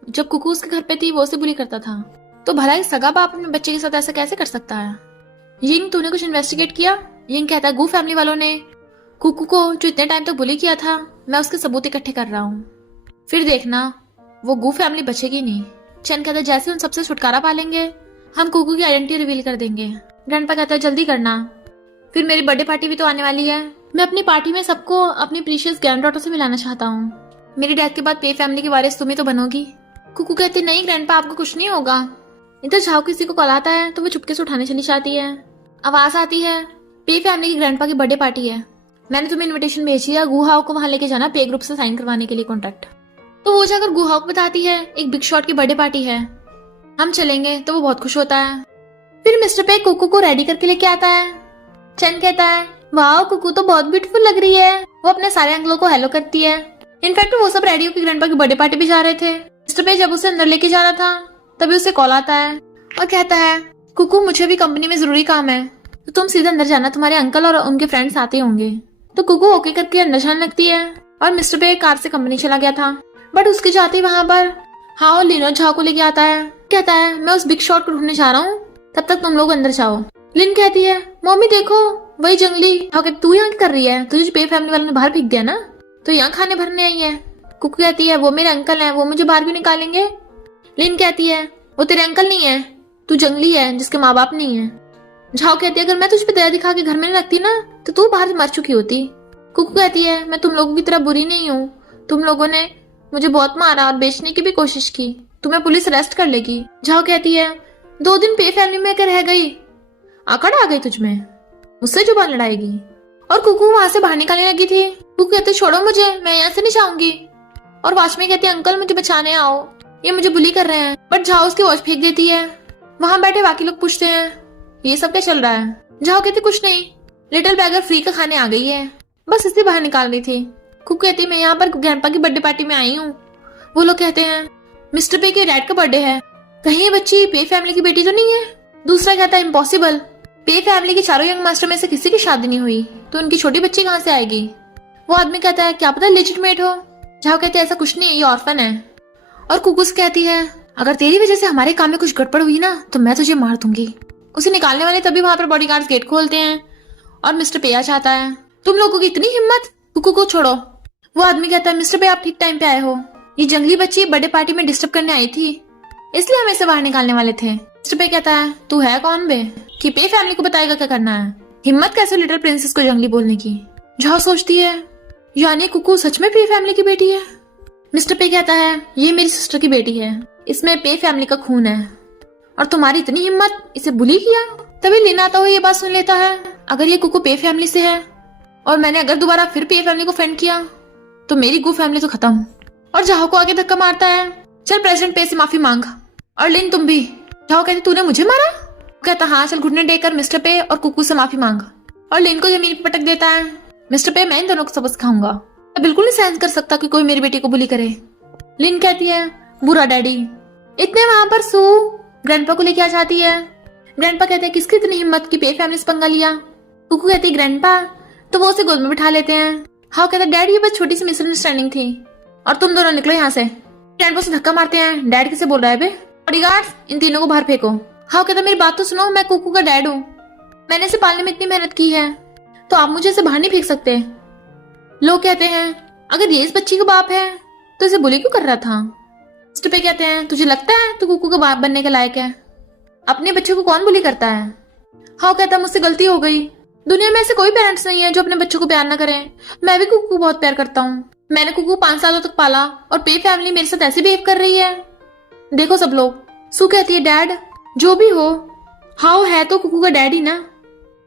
जब कुकू उसके घर पे थी वो उसे बुली करता था, तो भला एक सगा बाप अपने बच्चे के साथ ऐसा कैसे कर सकता है। यिंग तूने कुछ इन्वेस्टिगेट किया। यिंग कहता है गू फैमिली वालों ने कुकू को जो इतने टाइम तक बुली किया था, मैं उसके सबूत इकट्ठे कर रहा हूँ, फिर देखना वो गू फैमिली बचेगी नहीं। चैन कहता है जैसे उन सबसे छुटकारा पालेंगे हम कुकू की आइडेंटिटी रिवील कर देंगे। ग्रैंडपा कहता है जल्दी करना, फिर मेरी बर्थडे पार्टी भी तो आने वाली है, मैं अपनी पार्टी में सबको अपनी प्रीशियस ग्रैंड डॉटर से मिलाना चाहता हूँ, मेरी डेथ के बाद पे फैमिली की वारिस तुम ही तो बनोगी। कुकू कहती नहीं ग्रैंडपा आपको कुछ नहीं होगा। इधर झाओ किसी को कॉल आता है तो वो चुपके से उठाने चली जाती है। आवाज आती है पे फैमिली की ग्रैंडपा की बर्थडे पार्टी है, मैंने तुम्हें इन्विटेशन भेजी है, गुहाओ को वहां लेके जाना पे ग्रुप से साइन करवाने के लिए कॉन्ट्रैक्ट। तो वो जाकर गुहाओ को बताती है एक बिग शॉट की बर्थडे पार्टी है, हम चलेंगे। तो वो बहुत खुश होता है। फिर मिस्टर पे कुकू को रेडी करके लेके आता है। चैन कहता है वाह कुकू तो बहुत ब्यूटीफुल लग रही है। वो अपने सारे अंकलों को हेलो करती है। इनफैक्ट वो सब रेडी होकर ग्रैंडपा की बर्थडे पार्टी भी जा रहे थे। मिस्टर पे जब उसे अंदर लेके जा रहा था तभी उसे कॉल आता है और कहता है कुकू मुझे भी कंपनी में जरूरी काम है, तो तुम सीधे अंदर जाना, तुम्हारे अंकल और उनके फ्रेंड्स आते होंगे। तो कुकू ओके करके अंदर जाने लगती है और मिस्टर पे कार से कंपनी चला गया था, बट उसके जाते ही वहां पर हाओ लिनो झाओ को लेके आता है। कहता है मैं उस बिग शॉट को ढूंढने जा रहा हूँ, तब तक तुम लोग अंदर जाओ। लिन कहती है मम्मी देखो वही जंगली। हाओ कहती तू यहाँ क्या कर रही है, तुझे पे फैमिली वालों ने बाहर फेंक दिया ना। तो यहाँ खाने भरने आई है। कुकू कहती है वो मेरे अंकल हैं, वो मुझे बाहर क्यों निकालेंगे। लिन कहती है वो तेरे अंकल नहीं है, तू जंगली है जिसके माँ बाप नहीं है। झाओ कहती है अगर मैं तुझ पे दया दिखा के घर में नहीं रखती ना तो तू बाहर मर चुकी होती। कुकू कहती है मैं तुम लोगों की तरह बुरी नहीं हूँ, तुम लोगों ने मुझे बहुत मारा और बेचने की भी कोशिश की, तुम्हें पुलिस अरेस्ट कर लेगी। झाओ कहती है 2 दिन पे फैमिली में कर रह गई, आकड़ आ गई तुझमें, मुझसे जुबान लड़ाएगी। और कुकू वहां से बाहर निकालने लगी थी। कुकू कहते छोड़ो मुझे, मैं यहाँ से नहीं जाऊंगी। और वॉचमैन कहती है अंकल मुझे बचाने आओ, ये मुझे बुली कर रहे हैं। बट झाओ उसकी वॉच फेंक देती है। वहां बैठे बाकी लोग पूछते हैं ये सब क्या चल रहा है। झाओ कहती कुछ नहीं, लिटिल बैगर फ्री का खाने आ गई है, बस इसलिए बाहर निकाल रही थी। कुकू कहती मैं यहाँ पर ग्रैंडपा की बर्थडे पार्टी में आई हूँ। वो लोग कहते हैं मिस्टर पे के डैड का बर्थडे है, कहीं ये बच्ची पे फैमिली की बेटी तो नहीं है। दूसरा कहता है इम्पॉसिबल, पे फैमिली के चारों यंग मास्टर में से किसी की शादी नहीं हुई तो उनकी छोटी बच्ची कहाँ से आएगी। वो आदमी कहता है क्या पता लेजिटिमेट हो। झाओ कहते हैं ऐसा कुछ नहीं, ये ऑर्फन है। और कुकुस कहती है अगर तेरी वजह से हमारे काम में कुछ गड़बड़ हुई ना तो मैं तुझे मार दूंगी। उसे निकालने वाले तभी वहां पर बॉडीगार्ड्स गेट खोलते हैं और मिस्टर पे आ जाता है। तुम लोगों की इतनी हिम्मत, कुकू को छोड़ो। वो आदमी कहता है मिस्टर पे आप ठीक टाइम पे आए हो, ये जंगली बच्ची बर्थडे पार्टी में डिस्टर्ब करने आई थी इसलिए हम इसे बाहर निकालने वाले थे। मिस्टर पे कहता है तू है कौन बे कि पे फैमिली को बताएगा क्या करना है, हिम्मत कैसे लिटिल प्रिंसेस को जंगली बोलने की। झाओ सोचती है यानी कुकू सच में पे फैमिली की बेटी है। मिस्टर पे कहता है ये मेरी सिस्टर की बेटी है, इसमें पे फैमिली का खून है और तुम्हारी इतनी हिम्मत इसे बुली किया। तभी लिन आता हुआ ये बात सुन लेता है अगर ये कुकू पे फैमिली से है और मैंने अगर दोबारा फिर पे फैमिली को फ्रेंड किया तो मेरी गू फैमिली तो खत्म। और झाओ को आगे धक्का मारता है चल प्रेसिडेंट पे से माफी मांग, और लिन तुम भी। झाओ कहती तूने मुझे मारा। कहता हाँ चल घुटने टेकर मिस्टर पे और कुकू से माफी मांग, और लिन को जमीन पे पटक देता है। मिस्टर पे मैं इन दोनों को सबक सिखाऊंगा, मैं बिल्कुल नहीं सहन कर सकता कि कोई मेरी बेटी को बुली करे। लिन कहती है बुरा डैडी। इतने वहां पर सू ग्रैंडपा को लेके आ जाती है। ग्रैंडपा कहते हैं किसकी इतनी हिम्मत की पे फैमिली से पंगा लिया। कुकू कहती है ग्रैंडपा, तो वो उसे गोद में बिठा लेते हैं। हाउ कहता है डैड ये बस छोटी सी मिसअंडरस्टैंडिंग थी और तुम दोनों निकलो यहाँ से। ग्रैंडपा से धक्का मारते हैं डैड किसे बोल रहा है बे, बॉडीगार्ड्स इन तीनों को बाहर फेंको। हाउ कहता मेरी बात तो सुनो, मैं कुकू का डैड हूँ, मैंने इसे पालने में इतनी मेहनत की है तो आप मुझे इसे बाहर नहीं फेंक सकते। लोग कहते हैं अगर ये इस बच्ची का बाप है तो इसे बुली क्यों कर रहा था। मिस्टर पे कहते हैं तुझे लगता है तू कुकू का बाप बनने के लायक है, अपने बच्चे को कौन बुली करता है। हाउ कहता मुझसे गलती हो गई, दुनिया में ऐसे कोई पेरेंट्स नहीं है जो अपने बच्चों को प्यार ना करें, मैं भी कुकू को बहुत प्यार करता हूँ, मैंने कुकू 5 सालों तक पाला और पे फैमिली मेरे साथ ऐसे बिहेव कर रही है, देखो सब लोग। सू कहती है डैड जो भी हो हाउ है तो कुकू का डैड ही ना,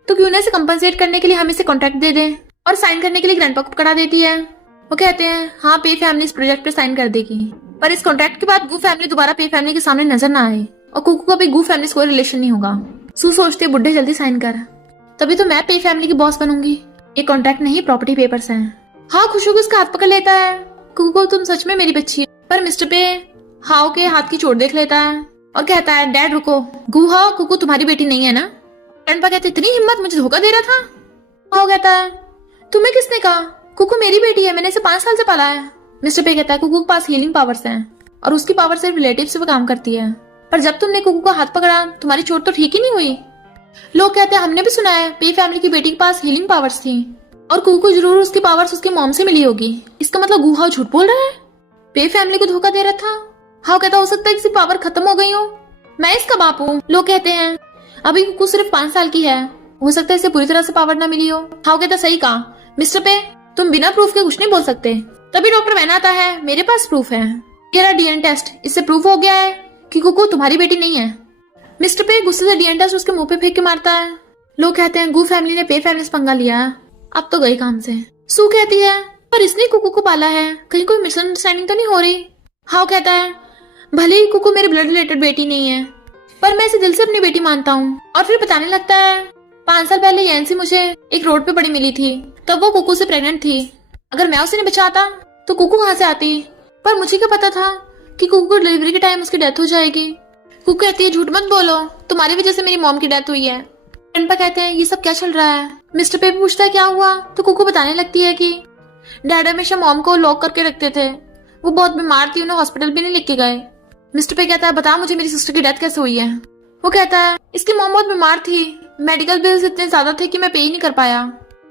तो क्यों ना इसे कंपनसेट करने के लिए हम इसे कॉन्ट्रैक्ट दे दें। और साइन करने के लिए ग्रैंडपा को पकड़ा देती है। वो कहते हैं हाँ पे फैमिली इस प्रोजेक्ट पे साइन कर देगी, पर इस कॉन्ट्रैक्ट के बाद गू फैमिली दोबारा पे फैमिली के सामने नजर ना आए और कुकू का भी गू फैमिली से कोई रिलेशन नहीं होगा। सू सोचती है बुड्ढे जल्दी साइन कर, तभी तो मैं पे फैमिली की बॉस बनूंगी, ये कॉन्ट्रैक्ट नहीं प्रॉपर्टी पेपर्स हैं। हाँ खुशी को उसका हाथ पकड़ लेता है, कुकू तुम सच में मेरी बच्ची है। पर मिस्टर पे हाउ के हाथ की चोट देख लेता है और कहता है डैड रुको, गू हाउ कुकू तुम्हारी बेटी नहीं है ना। ग्रैंडपा कहते इतनी हिम्मत, मुझे धोखा दे रहा था। हाउ कहता है तुम्हें किसने कहा, कुकू मेरी बेटी है, मैंने इसे 5 साल से पाला है। मिस्टर पे कहता है कुकू के पास हीलिंग पावर्स हैं और उसकी पावर सिर्फ रिलेटिव से वो काम करती है, पर जब तुमने कुकू का हाथ पकड़ा तुम्हारी चोट तो ठीक ही नहीं हुई। लोग कहते हैं हमने भी सुना है पे फैमिली की बेटी के पास हीलिंग पावर्स थी और कुकू जरूर उसकी पावर्स उसके मॉम से मिली होगी, इसका मतलब गू हाउ झूठ बोल रहा है, पे फैमिली को धोखा दे रहा था। हाउ कहता हो सकता है किसी पावर खत्म हो गई हो, मैं इसका बाप हूँ। लोग कहते हैं अभी कुकू सिर्फ 5 साल की है, हो सकता है इसे पूरी तरह से पावर ना मिली हो। हाउ कहता सही कहा मिस्टर पे, तुम बिना प्रूफ के कुछ नहीं बोल सकते। तभी डॉक्टर वैन आता है, मेरे पास प्रूफ है, ये रहा डीएनए टेस्ट, इससे प्रूफ हो गया है कि कुकू तुम्हारी बेटी नहीं है। मिस्टर पे गुस्से से डीएनए टेस्ट उसके मुंह पे फेंक के मारता है। लोग कहते हैं गू फैमिली ने पे फैमिली से पंगा लिया, अब तो गई काम से। सू कहती है पर इसने कुकू को पाला है, कहीं कोई मिसअंडरस्टैंडिंग तो नहीं हो रही। हाउ कहता है भले ही कुकू मेरी ब्लड रिलेटेड बेटी नहीं है, पर मैं इसे दिल से अपनी बेटी मानता हूँ। और फिर बताने लगता है 5 साल पहले यैंसी मुझे एक रोड पे पड़ी मिली थी, तब वो कुकू से प्रेग्नेंट थी, अगर मैं उसे नहीं बचाता तो कुकू कहाँ से आती, पर मुझे क्या पता था कि कुकू को डिलीवरी के टाइम उसकी डेथ हो जाएगी। कुकू कहती है झूठ मत बोलो, तुम्हारी वजह से मेरी मॉम की डेथ हुई है। ग्रैंडपा कहते हैं ये सब क्या चल रहा है। मिस्टर पे पूछता है क्या हुआ, तो कुकू बताने लगती है कि डैड हमेशा मॉम को लॉक करके रखते थे, वो बहुत बीमार थी, उन्हें हॉस्पिटल भी नहीं लेके गए। मिस्टर पे कहता है बता मुझे मेरी सिस्टर की डेथ कैसे हुई है। वो कहता है इसकी मॉम बहुत बीमार थी, मेडिकल बिल्स इतने ज्यादा थे कि मैं पे ही नहीं कर पाया।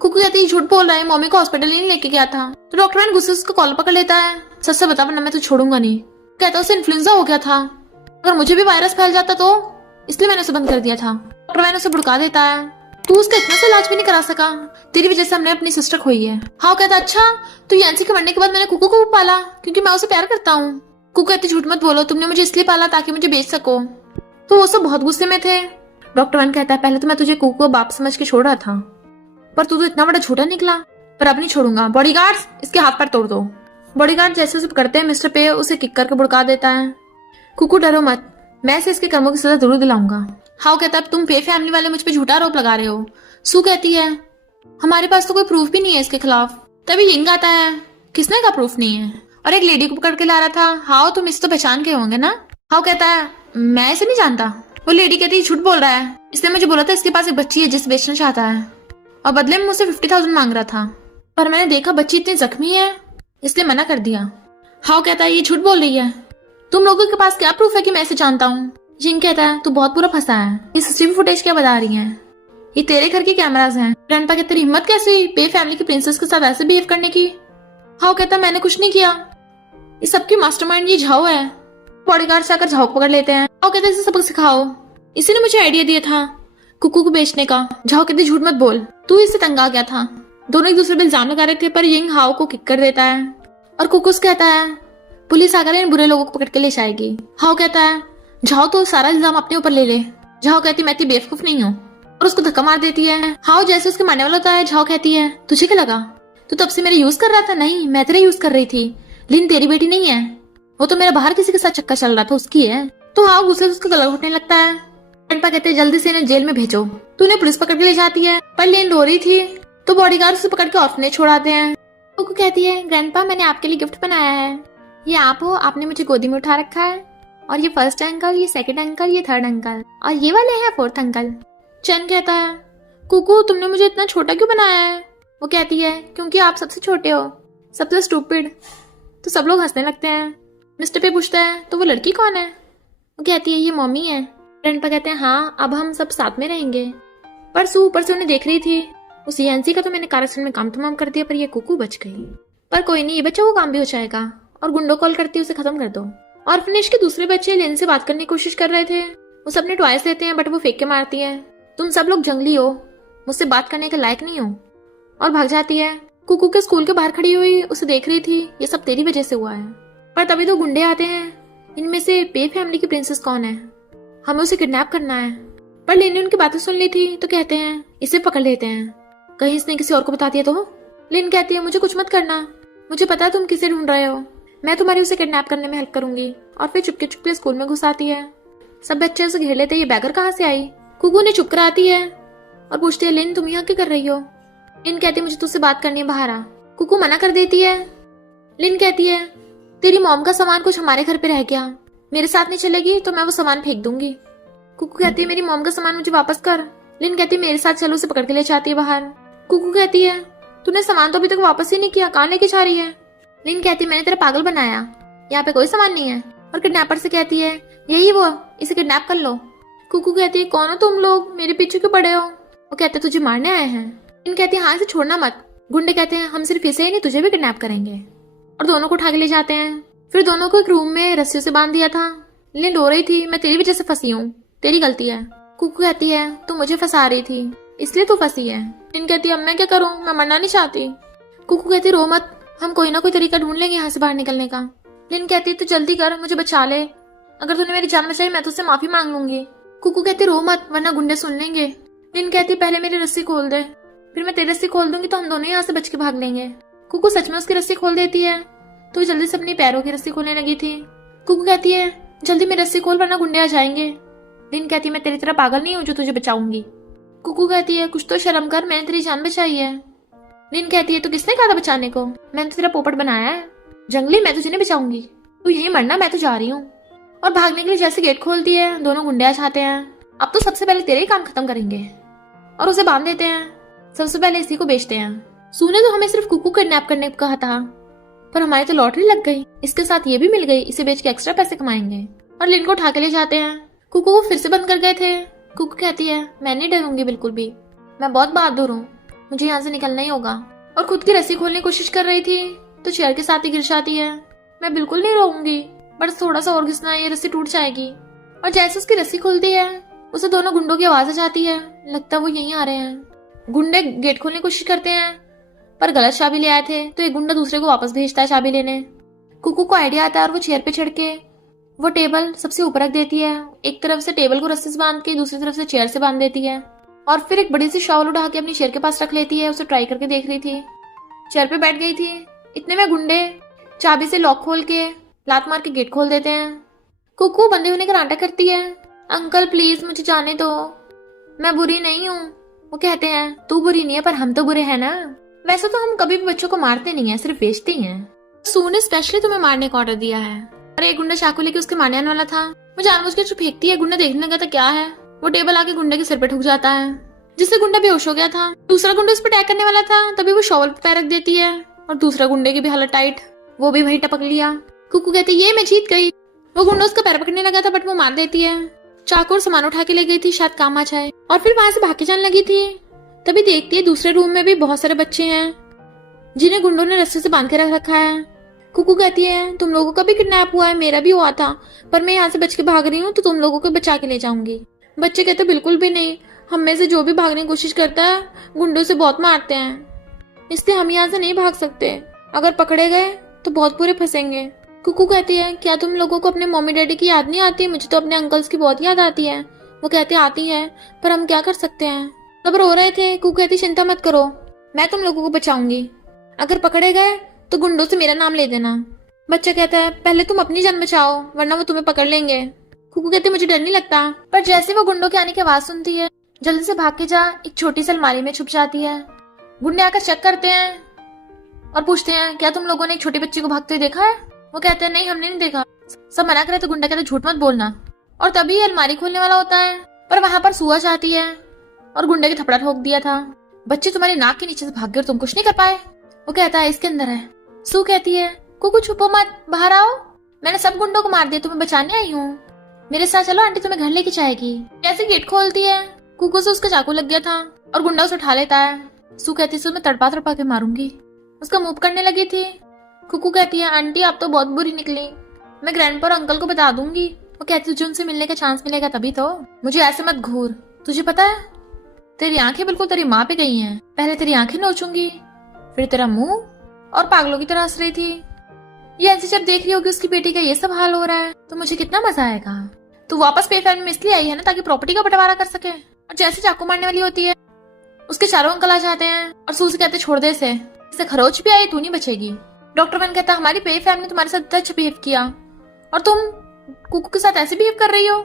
कुकू कहती है झूठ बोल रहा है, मम्मी को हॉस्पिटल नहीं लेके गया था। तो डॉक्टर मैन गुस्से से उसको कॉल पकड़ लेता है, सच से बता वरना मैं तो छोड़ूंगा नहीं। कहता उसे इन्फ्लुएंजा हो गया था, अगर मुझे भी वायरस फैल जाता तो इसलिए मैंने उसे बंद कर दिया था। डॉक्टर मैन उसे भुड़का देता है, तू उसका इतना सा इलाज भी नहीं करा सका, तेरी वजह से हमने अपनी सिस्टर खोई है। हाँ कहता अच्छा, तो यांसी के मरने के बाद मैंने कुकू को पाला क्योंकि मैं उसे प्यार करता हूँ। कुकू कहती झूठ मत बोलो, तुमने मुझे इसलिए पाला ताकि मुझे बेच सको। तो वो सब बहुत गुस्से में थे। डॉक्टर मैन कहता है पहले तो मैं तुझे कुकू को बाप समझ के छोड़ रहा था, पर तू तो इतना बड़ा झूठा निकला, पर अब नहीं छोड़ूंगा। बॉडीगार्ड्स इसके हाथ पैर तोड़ दो। बॉडीगार्ड जैसे उसे पकड़ते हैं मिस्टर पे उसे किक करके भुड़का देता है। कुकू डरो मत, मैं इसे इसके कर्मों की सजा जरूर दिलाऊंगा। हाउ कहता है तुम पे फैमिली वाले मुझ पे झूठा आरोप लगा रहे हो। सू कहती है हमारे पास तो कोई प्रूफ भी नहीं है इसके खिलाफ। तभी यिंग आता है, किसने का प्रूफ नहीं है, और एक लेडी को पकड़ के ला रहा था। हाउ तुम इसे तो पहचान के होंगे ना। हाउ कहता है मैं इसे नहीं जानता। वो लेडी कहती है झूठ बोल रहा है, इसने मुझे बोला था इसके पास एक बच्ची है जिसे बेचना चाहता है, और बदले में मुझसे 50,000 मांग रहा था, पर मैंने देखा बच्ची इतनी जख्मी है इसलिए मना कर दिया। हाउ कहता है ये झूठ बोल रही है, तुम लोगों के पास क्या प्रूफ है कि मैं इसे जानता हूँ। जिंग कहता है तू बहुत बुरा फंसा है, ये सीसीटीवी फुटेज क्या बता रही है, ये तेरे घर के कैमराज हैं। ग्रैंडपा कहते तेरी हिम्मत कैसी पे फैमिली की प्रिंसेस के साथ ऐसे बिहेव करने की। हाउ कहता मैंने कुछ नहीं किया, ये सबकी मास्टरमाइंड ये झाओ है। बॉडीगार्ड से आकर झाओ को पकड़ लेते हैं। हाउ कहते इसे सबक सिखाओ, इसी ने मुझे आइडिया दिया था कुकू को बेचने का। झाओ कहते झूठ मत बोल, तू इससे तंग आ गया था। दोनों एक दूसरे पर इल्जाम लगा रहे थे, पर यिंग हाउ को किक कर देता है और कुकुस कहता है पुलिस आकर इन बुरे लोगों को पकड़ के ले जाएगी। हाउ कहता है झाओ तो सारा इल्जाम अपने ऊपर ले ले। झाओ कहती मैं इतनी बेवकूफ नहीं हूँ, और उसको धक्का मार देती है। हाउ जैसे उसके मारने वाला होता है, झाओ कहती है तुझे क्या लगा, तू तब से मेरे यूज कर रहा था। नहीं मैं तेरे यूज कर रही थी, लिन तेरी बेटी नहीं है, वो तो मेरा बाहर किसी के साथ चक्कर चल रहा था उसकी है। तो हाउ गुस्से से उसका गला घुटने लगता है। ग्रैंडपा कहते हैं जल्दी से इन्हें जेल में भेजो। तूने पुलिस पकड़ के ले जाती है, पर लिन रो रही थी तो बॉडीगार्ड उसे पकड़ के ऑर्फनेज छोड़ाते हैं। कुकू कहती है ग्रैंडपा मैंने आपके लिए गिफ्ट बनाया है, ये आप हो, आपने मुझे गोदी में उठा रखा है, और ये फर्स्ट अंकल, ये सेकंड अंकल, ये थर्ड अंकल, और ये वाले हैं फोर्थ अंकल। चैन कहता है कुकू तुमने मुझे इतना छोटा क्यों बनाया है। वो कहती है क्योंकि आप सबसे छोटे हो, सबसे स्टूपिड। तो सब लोग हंसने लगते हैं। मिस्टर पे पूछता है तो वो लड़की कौन है। वो कहती है ये मम्मी है। ग्रैंडपा कहते हैं हाँ अब हम सब साथ में रहेंगे। पर सू ऊपर से उन्हें देख रही थी, उस यांसी का तो मैंने कार एक्सीडेंट में काम तमाम कर दिया, पर ये कुकू बच गई। पर कोई नहीं, ये बच्चा वो काम भी हो जाएगा, और गुंडो कॉल करती है उसे खत्म कर दो। ऑर्फनेज के दूसरे बच्चे लेन से बात करने की कोशिश कर रहे थे, वो सबने टॉयस देते हैं बट वो फेंक के मारती है। तुम सब लोग जंगली हो, मुझसे बात करने के लायक नहीं हो, और भाग जाती है। कुकू के स्कूल के बाहर खड़ी हुई उसे देख रही थी, ये सब तेरी वजह से हुआ है। पर तभी तो गुंडे आते हैं, इनमें से पे फैमिली की प्रिंसेस कौन है, हमें उसे किडनैप करना है। पर लिन ने उनकी बातें सुन ली थी तो कहते हैं इसे पकड़ लेते हैं, कहीं इसने किसी और को बता दिया तो। लिन कहती है मुझे कुछ मत करना, मुझे पता है तुम किसे ढूंढ रहे हो, मैं तुम्हारी उसे किडनैप करने में हेल्प करूंगी। और फिर चुपके चुपके स्कूल में घुस आती है। सब बच्चे उसे घेर लेते, ये बैगर कहाँ से आई। कुकू ने चुप कराती है और पूछती है लिन तुम यहाँ क्या कर रही हो। लिन कहती है मुझे तुझसे बात करनी है, बाहर आ। कुकू मना कर देती है। लिन कहती है तेरी मॉम का सामान कुछ हमारे घर पे रह गया, मेरे साथ नहीं चलेगी तो मैं वो सामान फेंक दूंगी। कुकू कहती है मेरी मॉम का सामान मुझे वापस कर। लिन कहती है मेरे साथ चलो, उसे पकड़ के ले जाती है बाहर। कुकू कहती है तूने सामान तो अभी तक वापस ही नहीं किया, कहाँ लेके जा रही है। लिन कहती है मैंने तेरा पागल बनाया, यहाँ पे कोई सामान नहीं है। और किडनैपर से कहती है यही वो, इसे किडनैप कर लो। कुकू कहती है कौन हो तुम लोग, मेरे पीछे क्यों पड़े हो। वो कहते तुझे मारने आए हैं। लिन कहती है हाँ इसे छोड़ना मत। गुंडे कहते हैं हम सिर्फ इसे ही नहीं तुझे भी किडनैप करेंगे, और दोनों को उठा के ले जाते हैं। फिर दोनों को एक रूम में रस्सियों से बांध दिया था। लिन रो रही थी मैं तेरी वजह से फंसी हूँ, तेरी गलती है। कुकू कहती है तू मुझे फंसा रही थी इसलिए तू फंसी है। लिन कहती है अब मैं क्या करूँ, मैं मरना नहीं चाहती। कुकू कहती रो मत, हम कोई ना कोई तरीका ढूंढ लेंगे यहाँ से बाहर निकलने का। लिन कहती है तू जल्दी कर, मुझे बचा ले, अगर तूने मेरी जान बचाई मैं तुझसे माफी मांग लूंगी। कुकू कहती रो मत वरना गुंडे सुन लेंगे। लिन कहती पहले मेरी रस्सी खोल दे, फिर मैं तेरी रस्सी खोल दूंगी तो हम दोनों यहाँ से बच के भाग लेंगे। कुकू सच में उसकी रस्सी खोल देती है तो जल्दी से अपनी पैरों की रस्सी खोलने लगी थी। कुकू कहती है जल्दी मेरी रस्सी खोल वरना गुंडे आ जाएंगे। लिन कहती है मैं तेरी तरह पागल नहीं हूँ जो तुझे बचाऊंगी। कुकू कहती है कुछ तो शर्म कर, मैंने तेरी जान बचाई है। लिन कहती है तो किसने कहा था बचाने को, मैंने तो तेरा पोपट बनाया है। जंगली मैं तुझे नहीं बचाऊंगी, तू यहीं मरना, मैं तो जा रही हूँ। और भागने के लिए जैसे गेट खोलती है दोनों गुंडे आ जाते हैं। अब तो सबसे पहले तेरे ही काम खत्म करेंगे, और उसे बांध देते हैं। सबसे पहले इसी को बेचते हैं। सू ने तो हमें सिर्फ कुकू किडनैप करने को कहा था, पर हमारी तो लॉटरी लग गई, इसके साथ ये भी मिल गई, इसे बेच के एक्स्ट्रा पैसे कमाएंगे। और लिन को उठा के ले जाते हैं। कुकू को फिर से बंद कर गए थे। कुकू कहती है मैं नहीं डरूंगी बिल्कुल भी, मैं बहुत बहादुर हूँ, मुझे यहाँ से निकलना ही होगा। और खुद की रस्सी खोलने की कोशिश कर रही थी तो चेयर के साथ ही गिर जाती है। मैं बिल्कुल नहीं रोऊंगी, बस थोड़ा सा और घिसना है, ये रस्सी टूट जाएगी। और जैसे उसकी रस्सी खुलती है उसे दोनों गुंडों की आवाज आ जाती है। लगता है वो यहीं आ रहे हैं। गुंडे गेट खोलने की कोशिश करते हैं पर गलत चाबी ले आए थे, तो एक गुंडा दूसरे को वापस भेजता है चाबी लेने। कुकू को आइडिया आता है और वो चेयर पे चढ़ के वो टेबल सबसे ऊपर रख देती है। एक तरफ से टेबल को रस्सी से बांध के दूसरी तरफ से चेयर से बांध देती है और फिर एक बड़ी सी शॉल उठा के अपनी चेयर के पास रख लेती है। उसे ट्राई करके देख रही थी, चेयर पे बैठ गई थी। इतने में गुंडे चाबी से लॉक खोल के लात मार के गेट खोल देते हैं। कुकू बंदे होने का नाटक करती है। अंकल प्लीज मुझे जाने दो, मैं बुरी नहीं हूँ। वो कहते हैं तू बुरी नहीं है पर हम तो बुरे हैं ना। वैसे तो हम कभी भी बच्चों को मारते नहीं है, सिर्फ बेचते ही हैं। सू ने स्पेशली तुम्हें मारने का ऑर्डर दिया है। और एक गुंडा चाकू लेके उसके मारने आने वाला था। वो जानबूझ के फेंकती है। गुंडा देखने लगा था क्या है, वो टेबल आके गुंडे के सिर पे ठुक जाता है जिससे गुंडा बेहोश हो गया था। दूसरा गुंडा उस पर अटैक करने वाला था, तभी वो शॉवल पे पैर रख देती है और दूसरा गुंडे की भी हालत टाइट, वो भी वही टपक लिया। कुकू कहती ये मैं जीत गई। वो गुंडा उसका पैर पकड़ने लगा था बट वो मार देती है। चाकू और सामान उठा के ले गई थी, शायद काम आ जाए, और फिर वहां से भाग के जाने लगी थी। तभी देखती है दूसरे रूम में भी बहुत सारे बच्चे हैं जिन्हें गुंडों ने रस्से से बांध के रख रखा है। कुकू कहती है तुम लोगों का भी किडनैप हुआ है, मेरा भी हुआ था, पर मैं यहाँ से बच के भाग रही हूँ तो तुम लोगों को बचा के ले जाऊंगी। बच्चे कहते बिल्कुल भी नहीं, हम में से जो भी भागने की कोशिश करता है गुंडों से बहुत मारते हैं, इसलिए हम यहाँ से नहीं भाग सकते। अगर पकड़े गए तो बहुत बुरे फंसेंगे। कुकू कहती है क्या तुम लोगों को अपने मम्मी डैडी की याद नहीं आती? मुझे तो अपने अंकल्स की बहुत याद आती है। वो कहते आती है पर हम क्या कर सकते हैं। सब रो रहे थे। कुकू कहती चिंता मत करो, मैं तुम लोगों को बचाऊंगी। अगर पकड़े गए तो गुंडों से मेरा नाम ले देना। बच्चा कहता है पहले तुम अपनी जान बचाओ वरना वो तुम्हें पकड़ लेंगे। कुकू कहते मुझे डर नहीं लगता, पर जैसे वो गुंडों के आने की आवाज सुनती है जल्दी से भाग के जा एक छोटी सी अलमारी में छुप जाती है। गुंडे आकर चेक करते हैं और पूछते हैं क्या तुम लोगों ने एक छोटी बच्ची को भागते हुए देखा है? वो कहते हैं नहीं हमने नहीं देखा। सब मना करे तो गुंडा कहते झूठ मत बोलना। और तभी अलमारी खोलने वाला होता है पर वहां पर सुआ जाती है और गुंडे के थपड़ा ठोक दिया था। बच्चे तुम्हारी नाक के नीचे से भाग गए और तुम कुछ नहीं कर पाए। वो कहता है इसके अंदर है। सू कहती है कुकू छुपो मत, बाहर आओ, मैंने सब गुंडों को मार दिया, तुम्हें बचाने आई हूँ, मेरे साथ चलो, आंटी तुम्हें घर लेके जाएगी। जैसे गेट खोलती है कुकू से उसका चाकू लग गया था और गुंडा उसे उठा लेता है। सू कहती है मैं तड़पा तड़पा के मारूंगी। उसका मूव करने लगी थी। कुकू कहती है आंटी आप तो बहुत बुरी निकली, मैं ग्रैंडपा और अंकल को बता दूंगी। वो कहती तुझे उनसे मिलने का चांस मिलेगा तभी तो, मुझे ऐसे मत घूर। तुझे पता है तेरी आंखें बिल्कुल तेरी माँ पे गई हैं, पहले तेरी आंखें नोचूंगी फिर तेरा मुंह। और पागलों की तरह हंस रही थी। ये ऐसे जब देख रही होगी उसकी बेटी का ये सब हाल हो रहा है तो मुझे कितना मजा आएगा। तो वापस पे फैमिली में इसलिए आई है ना ताकि प्रॉपर्टी का बंटवारा कर सके। और जैसे चाकू मारने वाली होती है उसके चारों अंकल आ जाते हैं और सूसी कहते छोड़ दे इसे खरोच भी आई तू नहीं बचेगी। डॉक्टर मैन कहता हमारी पे फैमिली तुम्हारे साथ अच्छा बिहेव किया और तुम कुकू के साथ ऐसे बिहेव कर रही हो।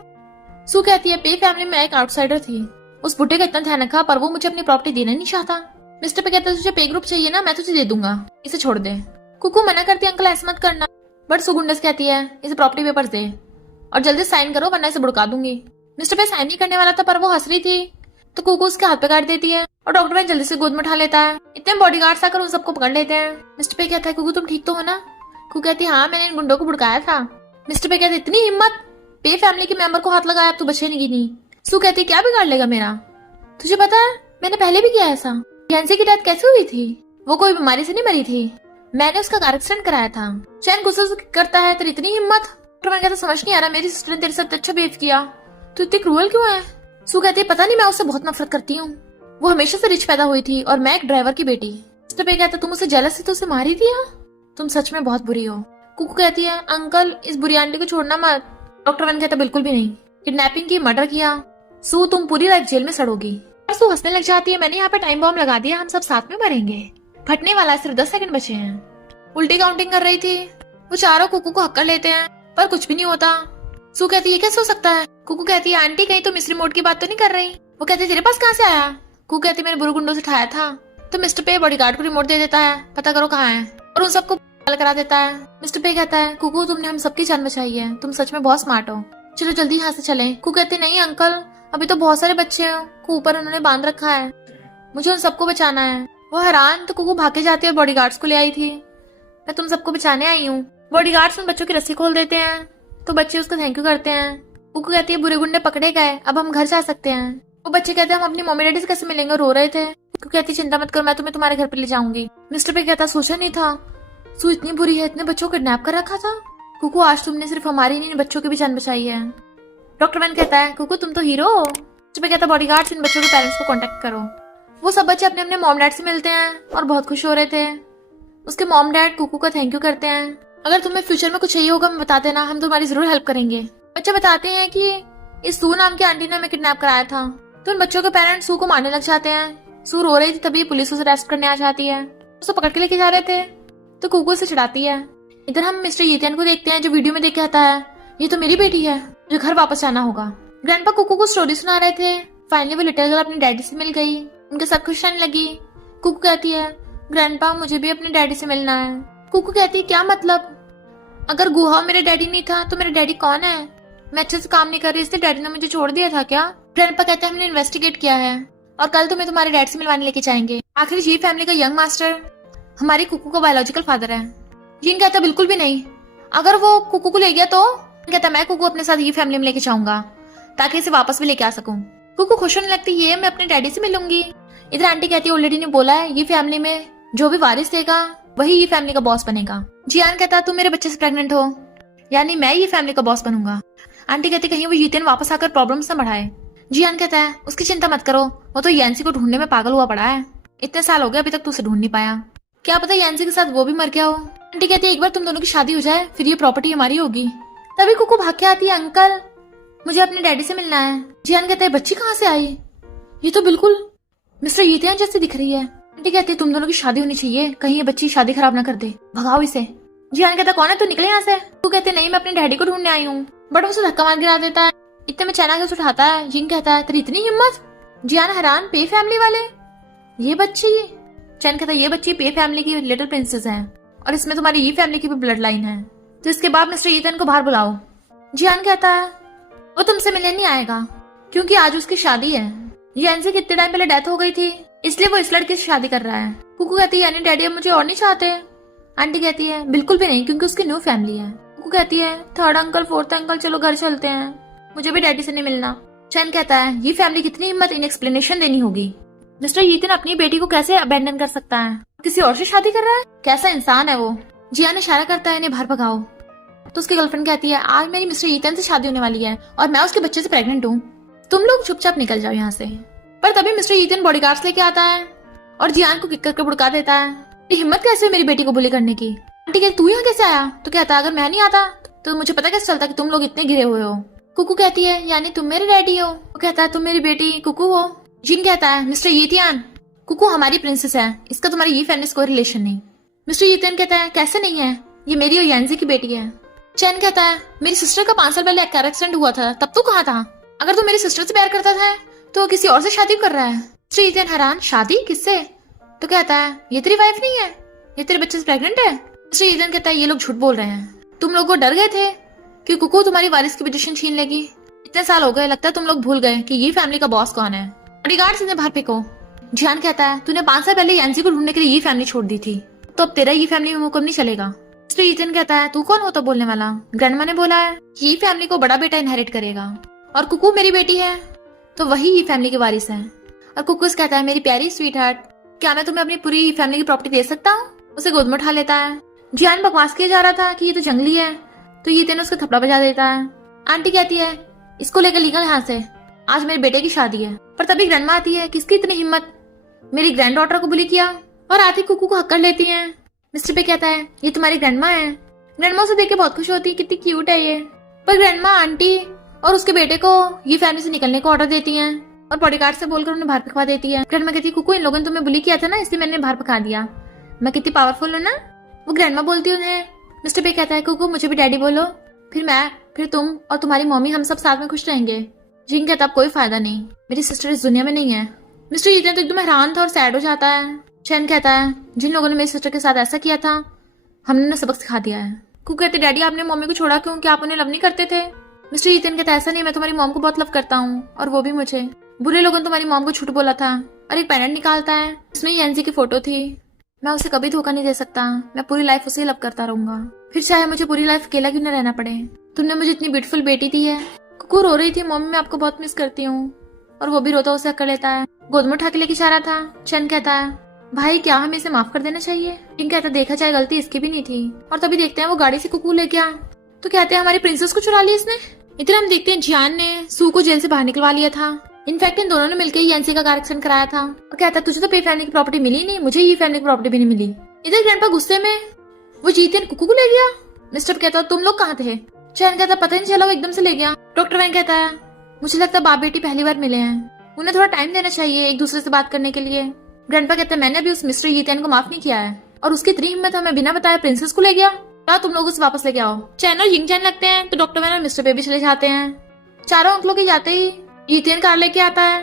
सू कहती है पे फैमिली में एक आउटसाइडर थी, उस बुढ़े का इतना ध्यान रखा पर वो मुझे अपनी प्रॉपर्टी देना नहीं चाहता। मिस्टर पे कहता तुझे पे ग्रुप चाहिए ना, मैं तुझे दे दूंगा, इसे छोड़ दे। कुकू मना करती है अंकल ऐसा मत करना, बट सुगुंडस कहती है इसे प्रॉपर्टी पेपर्स दे और जल्दी साइन करो वरना इसे बुड़का दूंगी। मिस्टर पे साइन नहीं करने वाला था पर वो हंस रही थी तो कुकू उसके हाथ पे काट देती है और डॉक्टर मैन जल्दी से गोद में उठा लेता है। इतने बॉडीगार्ड्स आकर उन सबको पकड़ लेते हैं। मिस्टर पे कहता है कुकू तुम ठीक तो हो ना? कुकू कहती है हाँ मैंने इन गुंडों को बुड़काया था। मिस्टर पे कहते इतनी हिम्मत, पे फैमिली के मेंबर को हाथ लगाया, अब तू बचे नहीं गिनी। सू कहती क्या बिगाड़ लेगा मेरा? तुझे पता है मैंने पहले भी किया ऐसा। जैंसी की डेथ कैसे हुई थी? वो कोई बीमारी से नहीं मरी थी, मैंने उसका कार एक्सीडेंट कराया था। चैन गुस्से करता है तेरी इतनी हिम्मत। डॉक्टर मैन कहता समझ नहीं आ रहा मेरी सिस्टर ने तेरे साथ अच्छा बिहेव किया, तू इतनी क्रूअल क्यों है? सू कहती है पता नहीं मैं उससे बहुत नफरत करती हूँ, वो हमेशा से रिच पैदा हुई थी और मैं एक ड्राइवर की बेटी। मिस्टर पे कहता तुम उसे जेलस से तो उसे मार ही दिया, तुम सच में बहुत बुरी हो। कुकू कहती है अंकल इस बुरी आंटी को छोड़ना मत। डॉक्टर मैन कहता बिल्कुल भी नहीं, किडनैपिंग की, मर्डर किया, सू तुम पूरी लाइफ जेल में सड़ोगी। सू हंसने लग जाती है मैंने यहाँ पे टाइम बॉम्ब लगा दिया, हम सब साथ में मरेंगे, फटने वाला है, सिर्फ 10 सेकंड बचे हैं। उल्टी काउंटिंग कर रही थी। वो चारों कुकू को हक्कर लेते हैं पर कुछ भी नहीं होता। सू कहती है कैसे हो सकता है? कुकू कहती है आंटी कहीं तुम इस रिमोट की बात तो नहीं कर रही? वो कहती है तेरे पास कहाँ से आया? कुकू कहती है मैंने बुरे गुंडों से उठाया था। तो मिस्टर पे बॉडीगार्ड को रिमोट दे देता है, पता करो कहाँ है, और उन सबको करा देता है। मिस्टर पे कहता है कुकू तुमने हम सबकी जान बचाई है, तुम सच में बहुत स्मार्ट हो, चलो जल्दी यहाँ से चलें। कुकू कहते नहीं अंकल अभी तो बहुत सारे बच्चे को ऊपर उन्होंने बांध रखा है, मुझे उन सबको बचाना है। वो हैरान तो कुकू भागे जाती है और बॉडीगार्ड्स को ले आई थी, मैं तुम सबको बचाने आई हूँ। बॉडीगार्ड्स उन बच्चों की रस्सी खोल देते हैं तो बच्चे उसको थैंक यू करते हैं। कुकू कहती है बुरे गुंडे पकड़े गए, अब हम घर जा सकते हैं। वो बच्चे कहते हैं हम अपनी मम्मी डैडी से कैसे मिलेंगे, रो रहे थे। कुकू कहती चिंता मत करो, मैं तुम्हें तुम्हारे घर पे ले जाऊंगी। मिस्टर पे कहता सोचा नहीं था सू इतनी बुरी है, इतने बच्चों को किडनैप कर रखा था। कुकू आज तुमने सिर्फ हमारी नहीं बच्चों की भी जान बचाई है। डॉक्टर मैन कहता है कुकू तुम तो हीरो हो। मिस्टर पे कहता बॉडीगार्ड्स इन बच्चों के पेरेंट्स को कांटेक्ट करो। वो सब बच्चे अपने अपने मॉम डैड से मिलते हैं और बहुत खुश हो रहे थे। उसके मॉम डैड कुकू का थैंक यू करते हैं। अगर तुम्हें फ्यूचर में कुछ चाहिए होगा मैं बता देना, हम तुम्हारी जरूर हेल्प करेंगे। बच्चे बताते हैं कि इस सू नाम की आंटी ने हमें किडनैप कराया था। तो उन बच्चों के पेरेंट्स सू को मारने लग जाते हैं। सू रो रही थी तभी पुलिस उसे अरेस्ट करने आ जाती है। उसे पकड़ के लेके जा रहे थे तो कुकू से चिढ़ाती है। इधर हम मिस्टर यीतियन को देखते हैं जो वीडियो में देख के आता है ये तो मेरी बेटी है, जो घर वापस जाना होगा। ग्रैंडपा कुकू को स्टोरी सुना रहे थे। फाइनली वो लिटिल गर्ल अपने डैडी से मिल गई, उनके साथ खुश रहने लगी। कुकू कहती है ग्रैंडपा मुझे भी अपने डैडी से मिलना है। कुकू कहती है क्या मतलब, अगर गुहा मेरे डैडी नहीं था तो मेरे डैडी कौन है? मैं अच्छे से काम नहीं कर रही इसलिए डैडी ने मुझे छोड़ दिया था क्या? ग्रैंडपा कहते हैं हमने इन्वेस्टिगेट किया है और कल तुम्हें तुम्हारे डैड से मिलवाने लेके जाएंगे। आखिर जी फैमिली का यंग मास्टर हमारी कुकू का बायोलॉजिकल फादर है। जीन कहता बिल्कुल भी नहीं, अगर वो कुकू को ले गया तो कहता मैं कुकू अपने साथ ये फैमिली में लेके जाऊंगा ताकि इसे वापस भी लेके आ सकूं। कुकू खुश होने लगती है मैं अपने डैडी से मिलूंगी। इधर आंटी कहती है ऑलरेडी ने बोला है ये फैमिली में जो भी वारिस देगा वही ये फैमिली का बॉस बनेगा। जियान कहता तुम मेरे बच्चे से प्रेग्नेंट हो यानी मैं ये फैमिली का बॉस बनूंगा। आंटी कहती कहीं वो यीतियन वापस आकर प्रॉब्लम्स न बढ़ाए। जियान कहता है उसकी चिंता मत करो, वो तो यांसी को ढूंढने में पागल हुआ पड़ा है। इतने साल हो गए अभी तक तू उसे ढूंढ नहीं पाया, क्या पता यांसी के साथ वो भी मर गया हो। आंटी कहती है एक बार तुम दोनों की शादी हो जाए फिर ये प्रॉपर्टी हमारी होगी। तभी कुकू भाग के आती है अंकल मुझे अपने डैडी से मिलना है। जियान कहता है बच्ची कहाँ से आई, ये तो बिल्कुल मिस्टर यीतियन जैसे दिख रही है। आंटी कहती है तुम दोनों की शादी होनी चाहिए, कहीं ये बच्ची शादी खराब ना कर दे, भगाओ इसे। जियान कहता कौन है तू, निकले यहाँ से। तू कहते नहीं मैं अपने डैडी को ढूंढने आई हूँ, बट उसे धक्का मार गिरा देता है। इतने में चैना के उठाता है। जिन कहता है तेरी इतनी हिम्मत। जियान हैरान पे फैमिली वाले ये बच्ची। चैन कहता है ये बच्ची पे फैमिली की लिटिल प्रिंसेस है और इसमें तुम्हारी ये फैमिली की भी ब्लड लाइन है, तो इसके बाद मिस्टर यीतियन को बाहर बुलाओ। जियान कहता है वो तुमसे मिलने नहीं आएगा क्योंकि आज उसकी शादी है। यांसी की कितने टाइम पहले डेथ हो गई थी इसलिए वो इस लड़के से शादी कर रहा है। कुकू कहती है यानी डैडी अब मुझे और नहीं चाहते। आंटी कहती है बिल्कुल भी नहीं क्योंकि उसकी न्यू फैमिली है। कुकू कहती है थर्ड अंकल फोर्थ अंकल चलो घर चलते हैं, मुझे भी डैडी से नहीं मिलना। चैन कहता है ये फैमिली कितनी हिम्मत, इन एक्सप्लेनेशन देनी होगी। मिस्टर यीतियन अपनी बेटी को कैसे अबेंडन कर सकता है, किसी और से शादी कर रहा है, कैसा इंसान है वो। जिया ने इशारा करता है इन्हें बाहर भगाओ। तो उसकी गर्लफ्रेंड कहती है आज मेरी मिस्टर यीतियन से शादी होने वाली है और मैं उसके बच्चे से प्रेग्नेंट हूँ, तुम लोग चुपचाप निकल जाओ यहाँ से। पर तभी मिस्टर यीतियन बॉडीगार्ड्स लेके आता है और जियान को किक करके बुड़का देता है। ये हिम्मत कैसे है मेरी बेटी को बुली करने की। आंटी कहती तू यहाँ कैसे आया, तो कहता है अगर मैं नहीं आता तो मुझे पता कैसे चलता कि तुम लोग इतने गिरे हुए हो। कुकू कहती है यानी तुम मेरे डैडी हो। वो कहता है तुम मेरी बेटी कुकू हो। जिन कहता है मिस्टर यीतियन कुकू हमारी प्रिंसेस है, इसका तुम्हारी ये फैमिली से कोई रिलेशन नहीं। मिस्टर यीतियन कहता है कैसे नहीं है, ये मेरी और यांसी की बेटी है। चैन कहता है मेरी सिस्टर का 5 साल पहले कार एक्सीडेंट हुआ था, तब तू कहाँ था? अगर तू मेरी सिस्टर से प्यार करता था तो किसी और से शादी कर रहा है। मिस्टर यीतियन हैरान शादी किससे? तो कहता है ये तेरी वाइफ नहीं है, ये तेरे बच्चे से प्रेग्नेंट है। मिस्टर यीतियन कहता है ये लोग झूठ बोल रहे हैं, तुम लोग को डर गए थे कि कुकू तुम्हारी वारिस की पोजीशन छीन लेगी। इतने साल हो गए लगता है तुम लोग भूल गए कि ये फैमिली का बॉस कौन है। बॉडीगार्ड्स इन्हें बाहर फेंको। जियान कहता है तूने 5 साल पहले यांसी को ढूंढने के लिए ये फैमिली छोड़ दी थी, तो अब तेरा ये फैमिली में मुकम नहीं चलेगा। मिस्टर यीतियन कहता है तू कौन हो तो बोलने वाला, ग्रैंडमा ने बोला है ये फैमिली को बड़ा बेटा इनहेरिट करेगा और कुकू मेरी बेटी है तो वही ये फैमिली के वारिस है। और कुकूस कहता है मेरी प्यारी स्वीट हार्ट, क्या मैं तुम्हें अपनी पूरी फैमिली की प्रॉपर्टी दे सकता हूँ? उसे गोद में उठा लेता है। जियान बकवास किया जा रहा था कि ये तो जंगली है, तो यीतियन उसका थप्पड़ा बजा देता है। आंटी कहती है इसको लेकर लीगल यहाँ से, आज मेरे बेटे की शादी है। पर तभी ग्रैंडमा आती है, किसकी इतनी हिम्मत, मेरी ग्रैंड डॉटर को बुली किया, और आती कुकू को हक कर लेती है। मिस्टर पे कहता है ये तुम्हारी ग्रैंडमा है। ग्रैंडमा उसे देख के बहुत खुश होती है, कितनी क्यूट है ये। पर ग्रैंडमा आंटी और उसके बेटे को ये फैमिली से निकलने को ऑर्डर देती हैं और बॉडीगार्ड से बोलकर उन्हें बाहर भगा देती है। ग्रैंडमा कहती है कुकू इन लोगों ने तुम्हें बुली किया था ना, इसलिए मैंने बाहर भगा दिया, मैं कितनी पावरफुल हूँ ना। वो ग्रैंडमा बोलती उन्हें। मिस्टर पे कहता है कुकू मुझे भी डैडी बोलो, फिर मैं, फिर तुम और तुम्हारी मम्मी हम सब साथ में खुश रहेंगे। जिन कहता अब कोई फायदा नहीं, मेरी सिस्टर इस दुनिया में नहीं है। मिस्टर यीतियन तो एकदम हैरान था और सैड हो जाता है। चैन कहता है जिन लोगों ने मेरी सिस्टर के साथ ऐसा किया था हमने उन्हें सबक सिखा दिया है। कुकू कहते डैडी आपने मम्मी को छोड़ा क्यों, क्या आप उन्हें लव नहीं करते थे? मिस्टर यीतियन कहता ऐसा नहीं, मैं तुम्हारी मॉम को बहुत लव करता हूँ और वो भी मुझे। बुरे लोगों ने तुम्हारी मॉम को झूठ बोला था। और एक पेंडेंट निकालता है, इसमें यांसी की फोटो थी। मैं उसे कभी धोखा नहीं दे सकता, मैं पूरी लाइफ उसे लव करता रहूंगा, फिर चाहे मुझे पूरी लाइफ अकेला क्यों न रहना पड़े। तुमने मुझे इतनी ब्यूटीफुल बेटी दी है। कुकू रो रही थी, मम्मी मैं आपको बहुत मिस करती हूँ। और वो भी रोता उसे कर लेता है। गोद में उठा के लेके जा रहा था। चैन कहता है भाई क्या हमें इसे माफ कर देना चाहिए। जिन कहता देखा जाए गलती इसकी भी नहीं थी। और तभी देखते हैं वो गाड़ी से कुकू लेके आ तो कहते हैं हमारी प्रिंसेस को चुरा लिया इसने। इधर हम देखते हैं जियान ने सू को जेल से बाहर निकलवा लिया था। इनफैक्ट इन दोनों ने मिलकर एनसी का करेक्शन कराया था। और कहता है तुझे तो पे फैमिली की प्रॉपर्टी मिली नहीं, मुझे ये फैमिली की प्रॉपर्टी भी नहीं मिली। इधर ग्रैंडपा गुस्से में वो जीते कुकू को ले गया। मिस्टर कहता तुम लोग कहाँ थे। चैन कहता पता नहीं चला वो एकदम से ले गया। डॉक्टर वैन कहता है मुझे लगता है बाप बेटी पहली बार मिले हैं, उन्हें थोड़ा टाइम देना चाहिए एक दूसरे से बात करने के लिए। ग्रैंडपा कहता है मैंने अभी उस मिस्टर यीतेन को माफ नहीं किया है और उसकी इतनी हिम्मत हमें बिना बताए प्रिंसेस को ले गया। क्या तुम लोग उसे वापस लेके आओ। चैन और यिंग चैन लगते हैं तो डॉक्टर वैन और मिस्टर पे भी चले जाते हैं। चारों अंकलों के जाते ही यीतेन कार लेके आता है।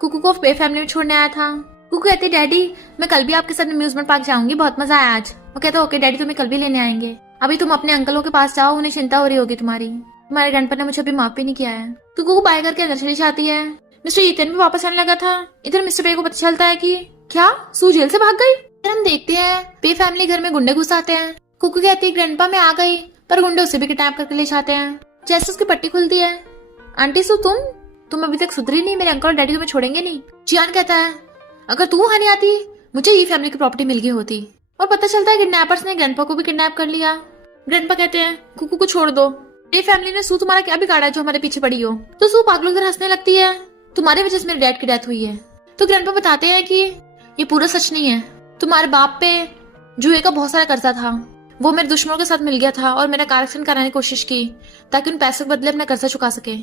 कुकू को पे फैमिली में छोड़ने आया था। कुकू कहती है डैडी मैं कल भी आपके साथ अम्यूजमेंट पार्क जाऊंगी, बहुत मजा आया आज। वो कहता है ओके डैडी तुम्हें कल भी लेने आएंगे, अभी तुम अपने अंकलों के पास जाओ, उन्हें चिंता हो रही होगी तुम्हारे ग्रैंडपा ने मुझे अभी माफ भी नहीं किया है। तो कुकू बाय करके अंदर चली जाती है। मिस्टर यीतेन भी वापस आने लगा था। इधर मिस्टर पे को पता चलता है कि क्या सू जेल से भाग गई। फिर हम देखते हैं पे फैमिली घर में गुंडे घुस आते हैं। कुकू कहती है ग्रैंडपा मैं आ गई, पर गुंडे उसे भी किडनैप करके ले जाते हैं। जैसे उसकी पट्टी खुलती है आंटी सू तुम अभी तक सुधरी नहीं, मेरे अंकल और डैडी तुम्हें छोड़ेंगे नहीं। जियान कहता है अगर तू वहां नहीं आती मुझे ये फैमिली की प्रॉपर्टी मिल गई होती। और पता चलता है किडनैपर्स ने ग्रैंडपा को भी किडनैप कर लिया। ग्रैंडपा कहते हैं कुकू को छोड़ दो, ये फैमिली ने सू तुम्हारा क्या बिगाड़ा है जो हमारे पीछे पड़ी हो। तो सू पागलों की तरह हंसने लगती है तुम्हारी वजह से मेरे डैड की डेथ हुई है। तो ग्रैंडपा बताते हैं कि ये पूरा सच नहीं है, तुम्हारे बाप पे जुए का बहुत सारा कर्जा था, वो मेरे दुश्मनों के साथ मिल गया था और मेरा करेक्शन कराने की कोशिश की ताकि उन पैसों के बदले अपना कर्जा चुका सके,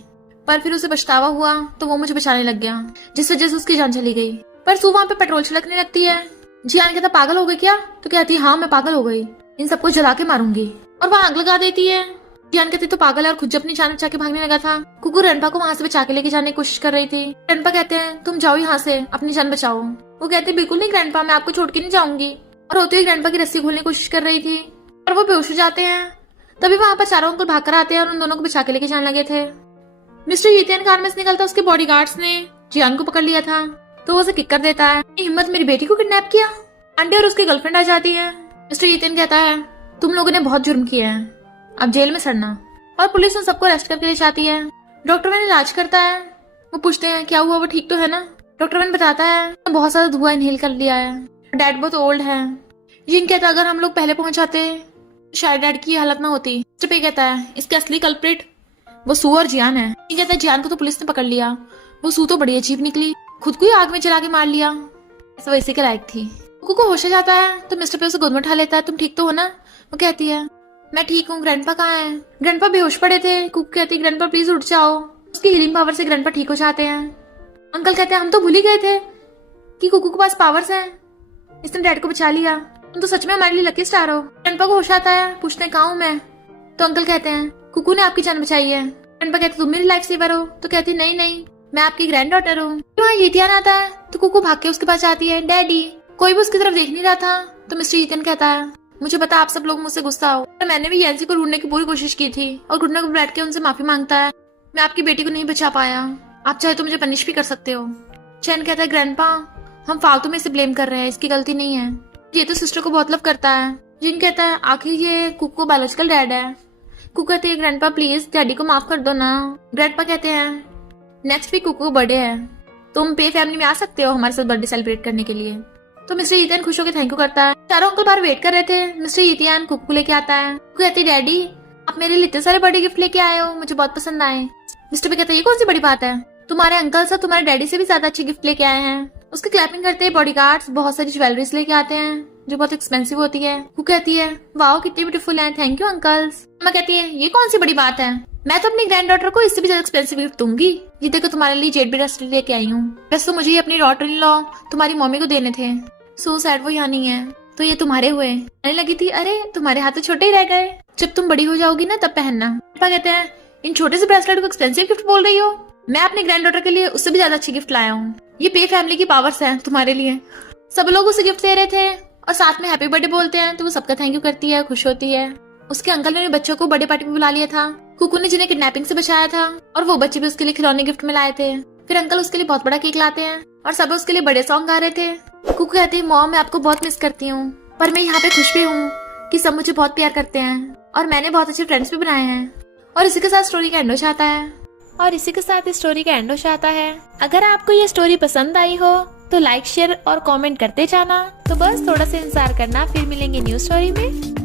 पर फिर उसे पछतावा हुआ तो वो मुझे बचाने लग गया, जिस वजह से उसकी जान चली गई। पर सू वहाँ पे पेट्रोल छिड़कने लगती है। जियान कहता पागल हो गई क्या। तो कहती है हाँ मैं पागल हो गई, इन सबको जला के मारूंगी। और वहाँ आग लगा देती है। जियान कहती तो पागल है और खुद जब अपनी जान बचा के भागने लगा था। कुकू रनपा को वहाँ से बचा के लेके जाने की कोशिश कर रही थी। रनपा कहते हैं तुम जाओ यहाँ से, अपनी जान बचाओ। वो कहते बिल्कुल नहीं ग्रैंडपा, मैं आपको छोड़ के नहीं जाऊंगी। और होते हुए ग्रैंडपा की रस्सी खोलने की कोशिश कर रही थी और वो बेहोश हो जाते हैं। तभी वहाँ पर चारों अंकल भाग कर आते हैं और उन दोनों को बचा के लेके जाने लगे थे। मिस्टर यीतेन कार में से निकलता उसके बॉडीगार्ड्स ने जियान को पकड़ लिया था तो वो उसे किक कर देता है। हिम्मत मेरी बेटी को किडनैप किया। आंटी और उसकी गर्लफ्रेंड आ जाती है। मिस्टर यीतेन कहता है तुम लोगों ने बहुत जुर्म किया है, अब जेल में सड़ना। और पुलिस उन सबको अरेस्ट करके ले जाती है। डॉक्टर वैन इलाज करता है। वो पूछते हैं क्या हुआ, वो ठीक तो है ना। डॉक्टर वैन बताता है बहुत सारा धुआं इनहेल कर लिया है, डैड बहुत ओल्ड है। जिन कहता अगर हम लोग पहले पहुंचाते शायद डैड की हालत ना होती। मिस्टर पे कहता है इसके असली कल्प्रिट वो सू और जियान है। ये कहता है जियान को तो पुलिस ने पकड़ लिया, वो सू तो बड़ी अजीब निकली, खुद को ही आग में जला के मार लिया, ऐसा वैसे के लायक थी। कुकू को होश आ जाता है तो मिस्टर पे उसे गोद में उठा लेता है। तुम ठीक तो हो ना। वो कहती है मैं ठीक हूँ, ग्रैंडपा कहाँ है। ग्रैंडपा बेहोश पड़े थे। कुकू कहती है ग्रैंडपा प्लीज उठ जाओ। उसकी हीलिंग पावर से ग्रैंडपा ठीक हो जाते हैं। अंकल कहते हैं हम तो भूल ही गए थे कि कुकू के पास पावर्स हैं, इसने डैड को बचा लिया, तुम तो सच में हमारे लिए लकी स्टार हो। ग्रैंडपा को होश आता है, पूछते हैं कहाँ हूँ मैं। तो अंकल कहते हैं कुकू ने आपकी जान बचाई है। ग्रैंडपा कहते तुम मेरी लाइफ सेवर हो। तो कहती नहीं मैं आपकी ग्रैंड डॉटर हूँ। वहाँ यीतियान आता है तो कुकू भाग के उसके पास जाती है। डैडी कोई भी उसकी तरफ देख नहीं रहा था। तो मिस्टर यीतियान कहता है मुझे पता आप सब लोग मुझसे गुस्सा हो, पर मैंने भी येंसी को ढूंढने की पूरी कोशिश की थी। और घुटने को बैठ के उनसे माफी मांगता है, मैं आपकी बेटी को नहीं बचा पाया, आप चाहे तो मुझे पनिश भी कर सकते हो। चैन कहता है ग्रैंडपा हम फालतू में इसे ब्लेम कर रहे हैं, इसकी गलती नहीं है, ये तो सिस्टर को बहुत लव करता है। जिन कहता है आखिर ये कुकू बायोलॉजिकल डैड है। कुकू कहती है ग्रैंडपा प्लीज डैडी को माफ कर दो ना। ग्रैंडपा कहते हैं नेक्स्ट वीक कुकू बर्थडे है, तुम पे फैमिली में आ सकते हो हमारे साथ बर्थडे सेलिब्रेट करने के लिए। तो मिस्टर यीतियान खुश होकर थैंक यू करता है। चारों अंकल बाहर वेट कर रहे थे। मिस्टर यीतियान कुकू लेके आता है। कुकू कहती है डैडी आप मेरे लिए इतने सारे बर्थडे गिफ्ट लेके आए हो, मुझे बहुत पसंद आए। मिस्टर पे कहता है ये कौन सी बड़ी बात है, तुम्हारे अंकल से तुम्हारे डैडी से भी ज्यादा अच्छे गिफ्ट लेके आए हैं। उसकी क्लैपिंग करते हैं बॉडीगार्ड्स बहुत सारी ज्वेलरीज लेके आते हैं जो बहुत एक्सपेंसिव होती है। वो कहती है वाओ कितनी ब्यूटीफुल है, थैंक यू अंकल्स। मैं कहती है ये कौन सी बड़ी बात है, मैं तो अपनी ग्रैंड डॉटर को इससे भी ज्यादा एक्सपेंसिव गिफ्ट दूंगी, ये देखो तुम्हारे लिए जेड ब्रेसलेट लेके आई हूँ। वैसे तो मुझे अपनी डॉटर इन लॉ तुम्हारी मम्मी को देने थे, सो सैड वो यहाँ नहीं है, तो ये तुम्हारे हुए। कहने लगी थी अरे तुम्हारे हाथ तो छोटे ही रह गए, जब तुम बड़ी हो जाओगी ना तब पहनना। पापा कहते हैं इन छोटे से ब्रेसलेट को एक्सपेंसिव गिफ्ट बोल रही हो, मैं अपनी ग्रैंड डॉटर के लिए उससे भी ज्यादा अच्छी गिफ्ट लाया हूँ, ये पे फैमिली की पावर्स है तुम्हारे लिए। सब लोग उसे गिफ्ट दे रहे थे और साथ में हैप्पी बर्थडे बोलते हैं, तो वो सबका थैंक यू करती है, खुश होती है। उसके अंकल ने बच्चों को बर्थडे पार्टी में बुला लिया था। कुकू ने जिन्हें किडनैपिंग से बचाया था और वो बच्चे भी उसके लिए खिलौने गिफ्ट में लाए थे। फिर अंकल उसके लिए बहुत बड़ा केक लाते हैं और सब उसके लिए बड़े सॉन्ग गा रहे थे। कुकू कहती है मॉम मैं आपको बहुत मिस करती हूँ, पर मैं यहाँ पे खुश भी हूँ कि सब मुझे बहुत प्यार करते हैं और मैंने बहुत अच्छे फ्रेंड्स भी बनाए हैं। और इसी के साथ स्टोरी का एंड हो जाता है। और इसी के साथ इस स्टोरी का एंड हो जाता है। अगर आपको ये स्टोरी पसंद आई हो तो लाइक, शेयर और कमेंट करते जाना। तो बस थोड़ा सा इंतजार करना, फिर मिलेंगे न्यू स्टोरी में।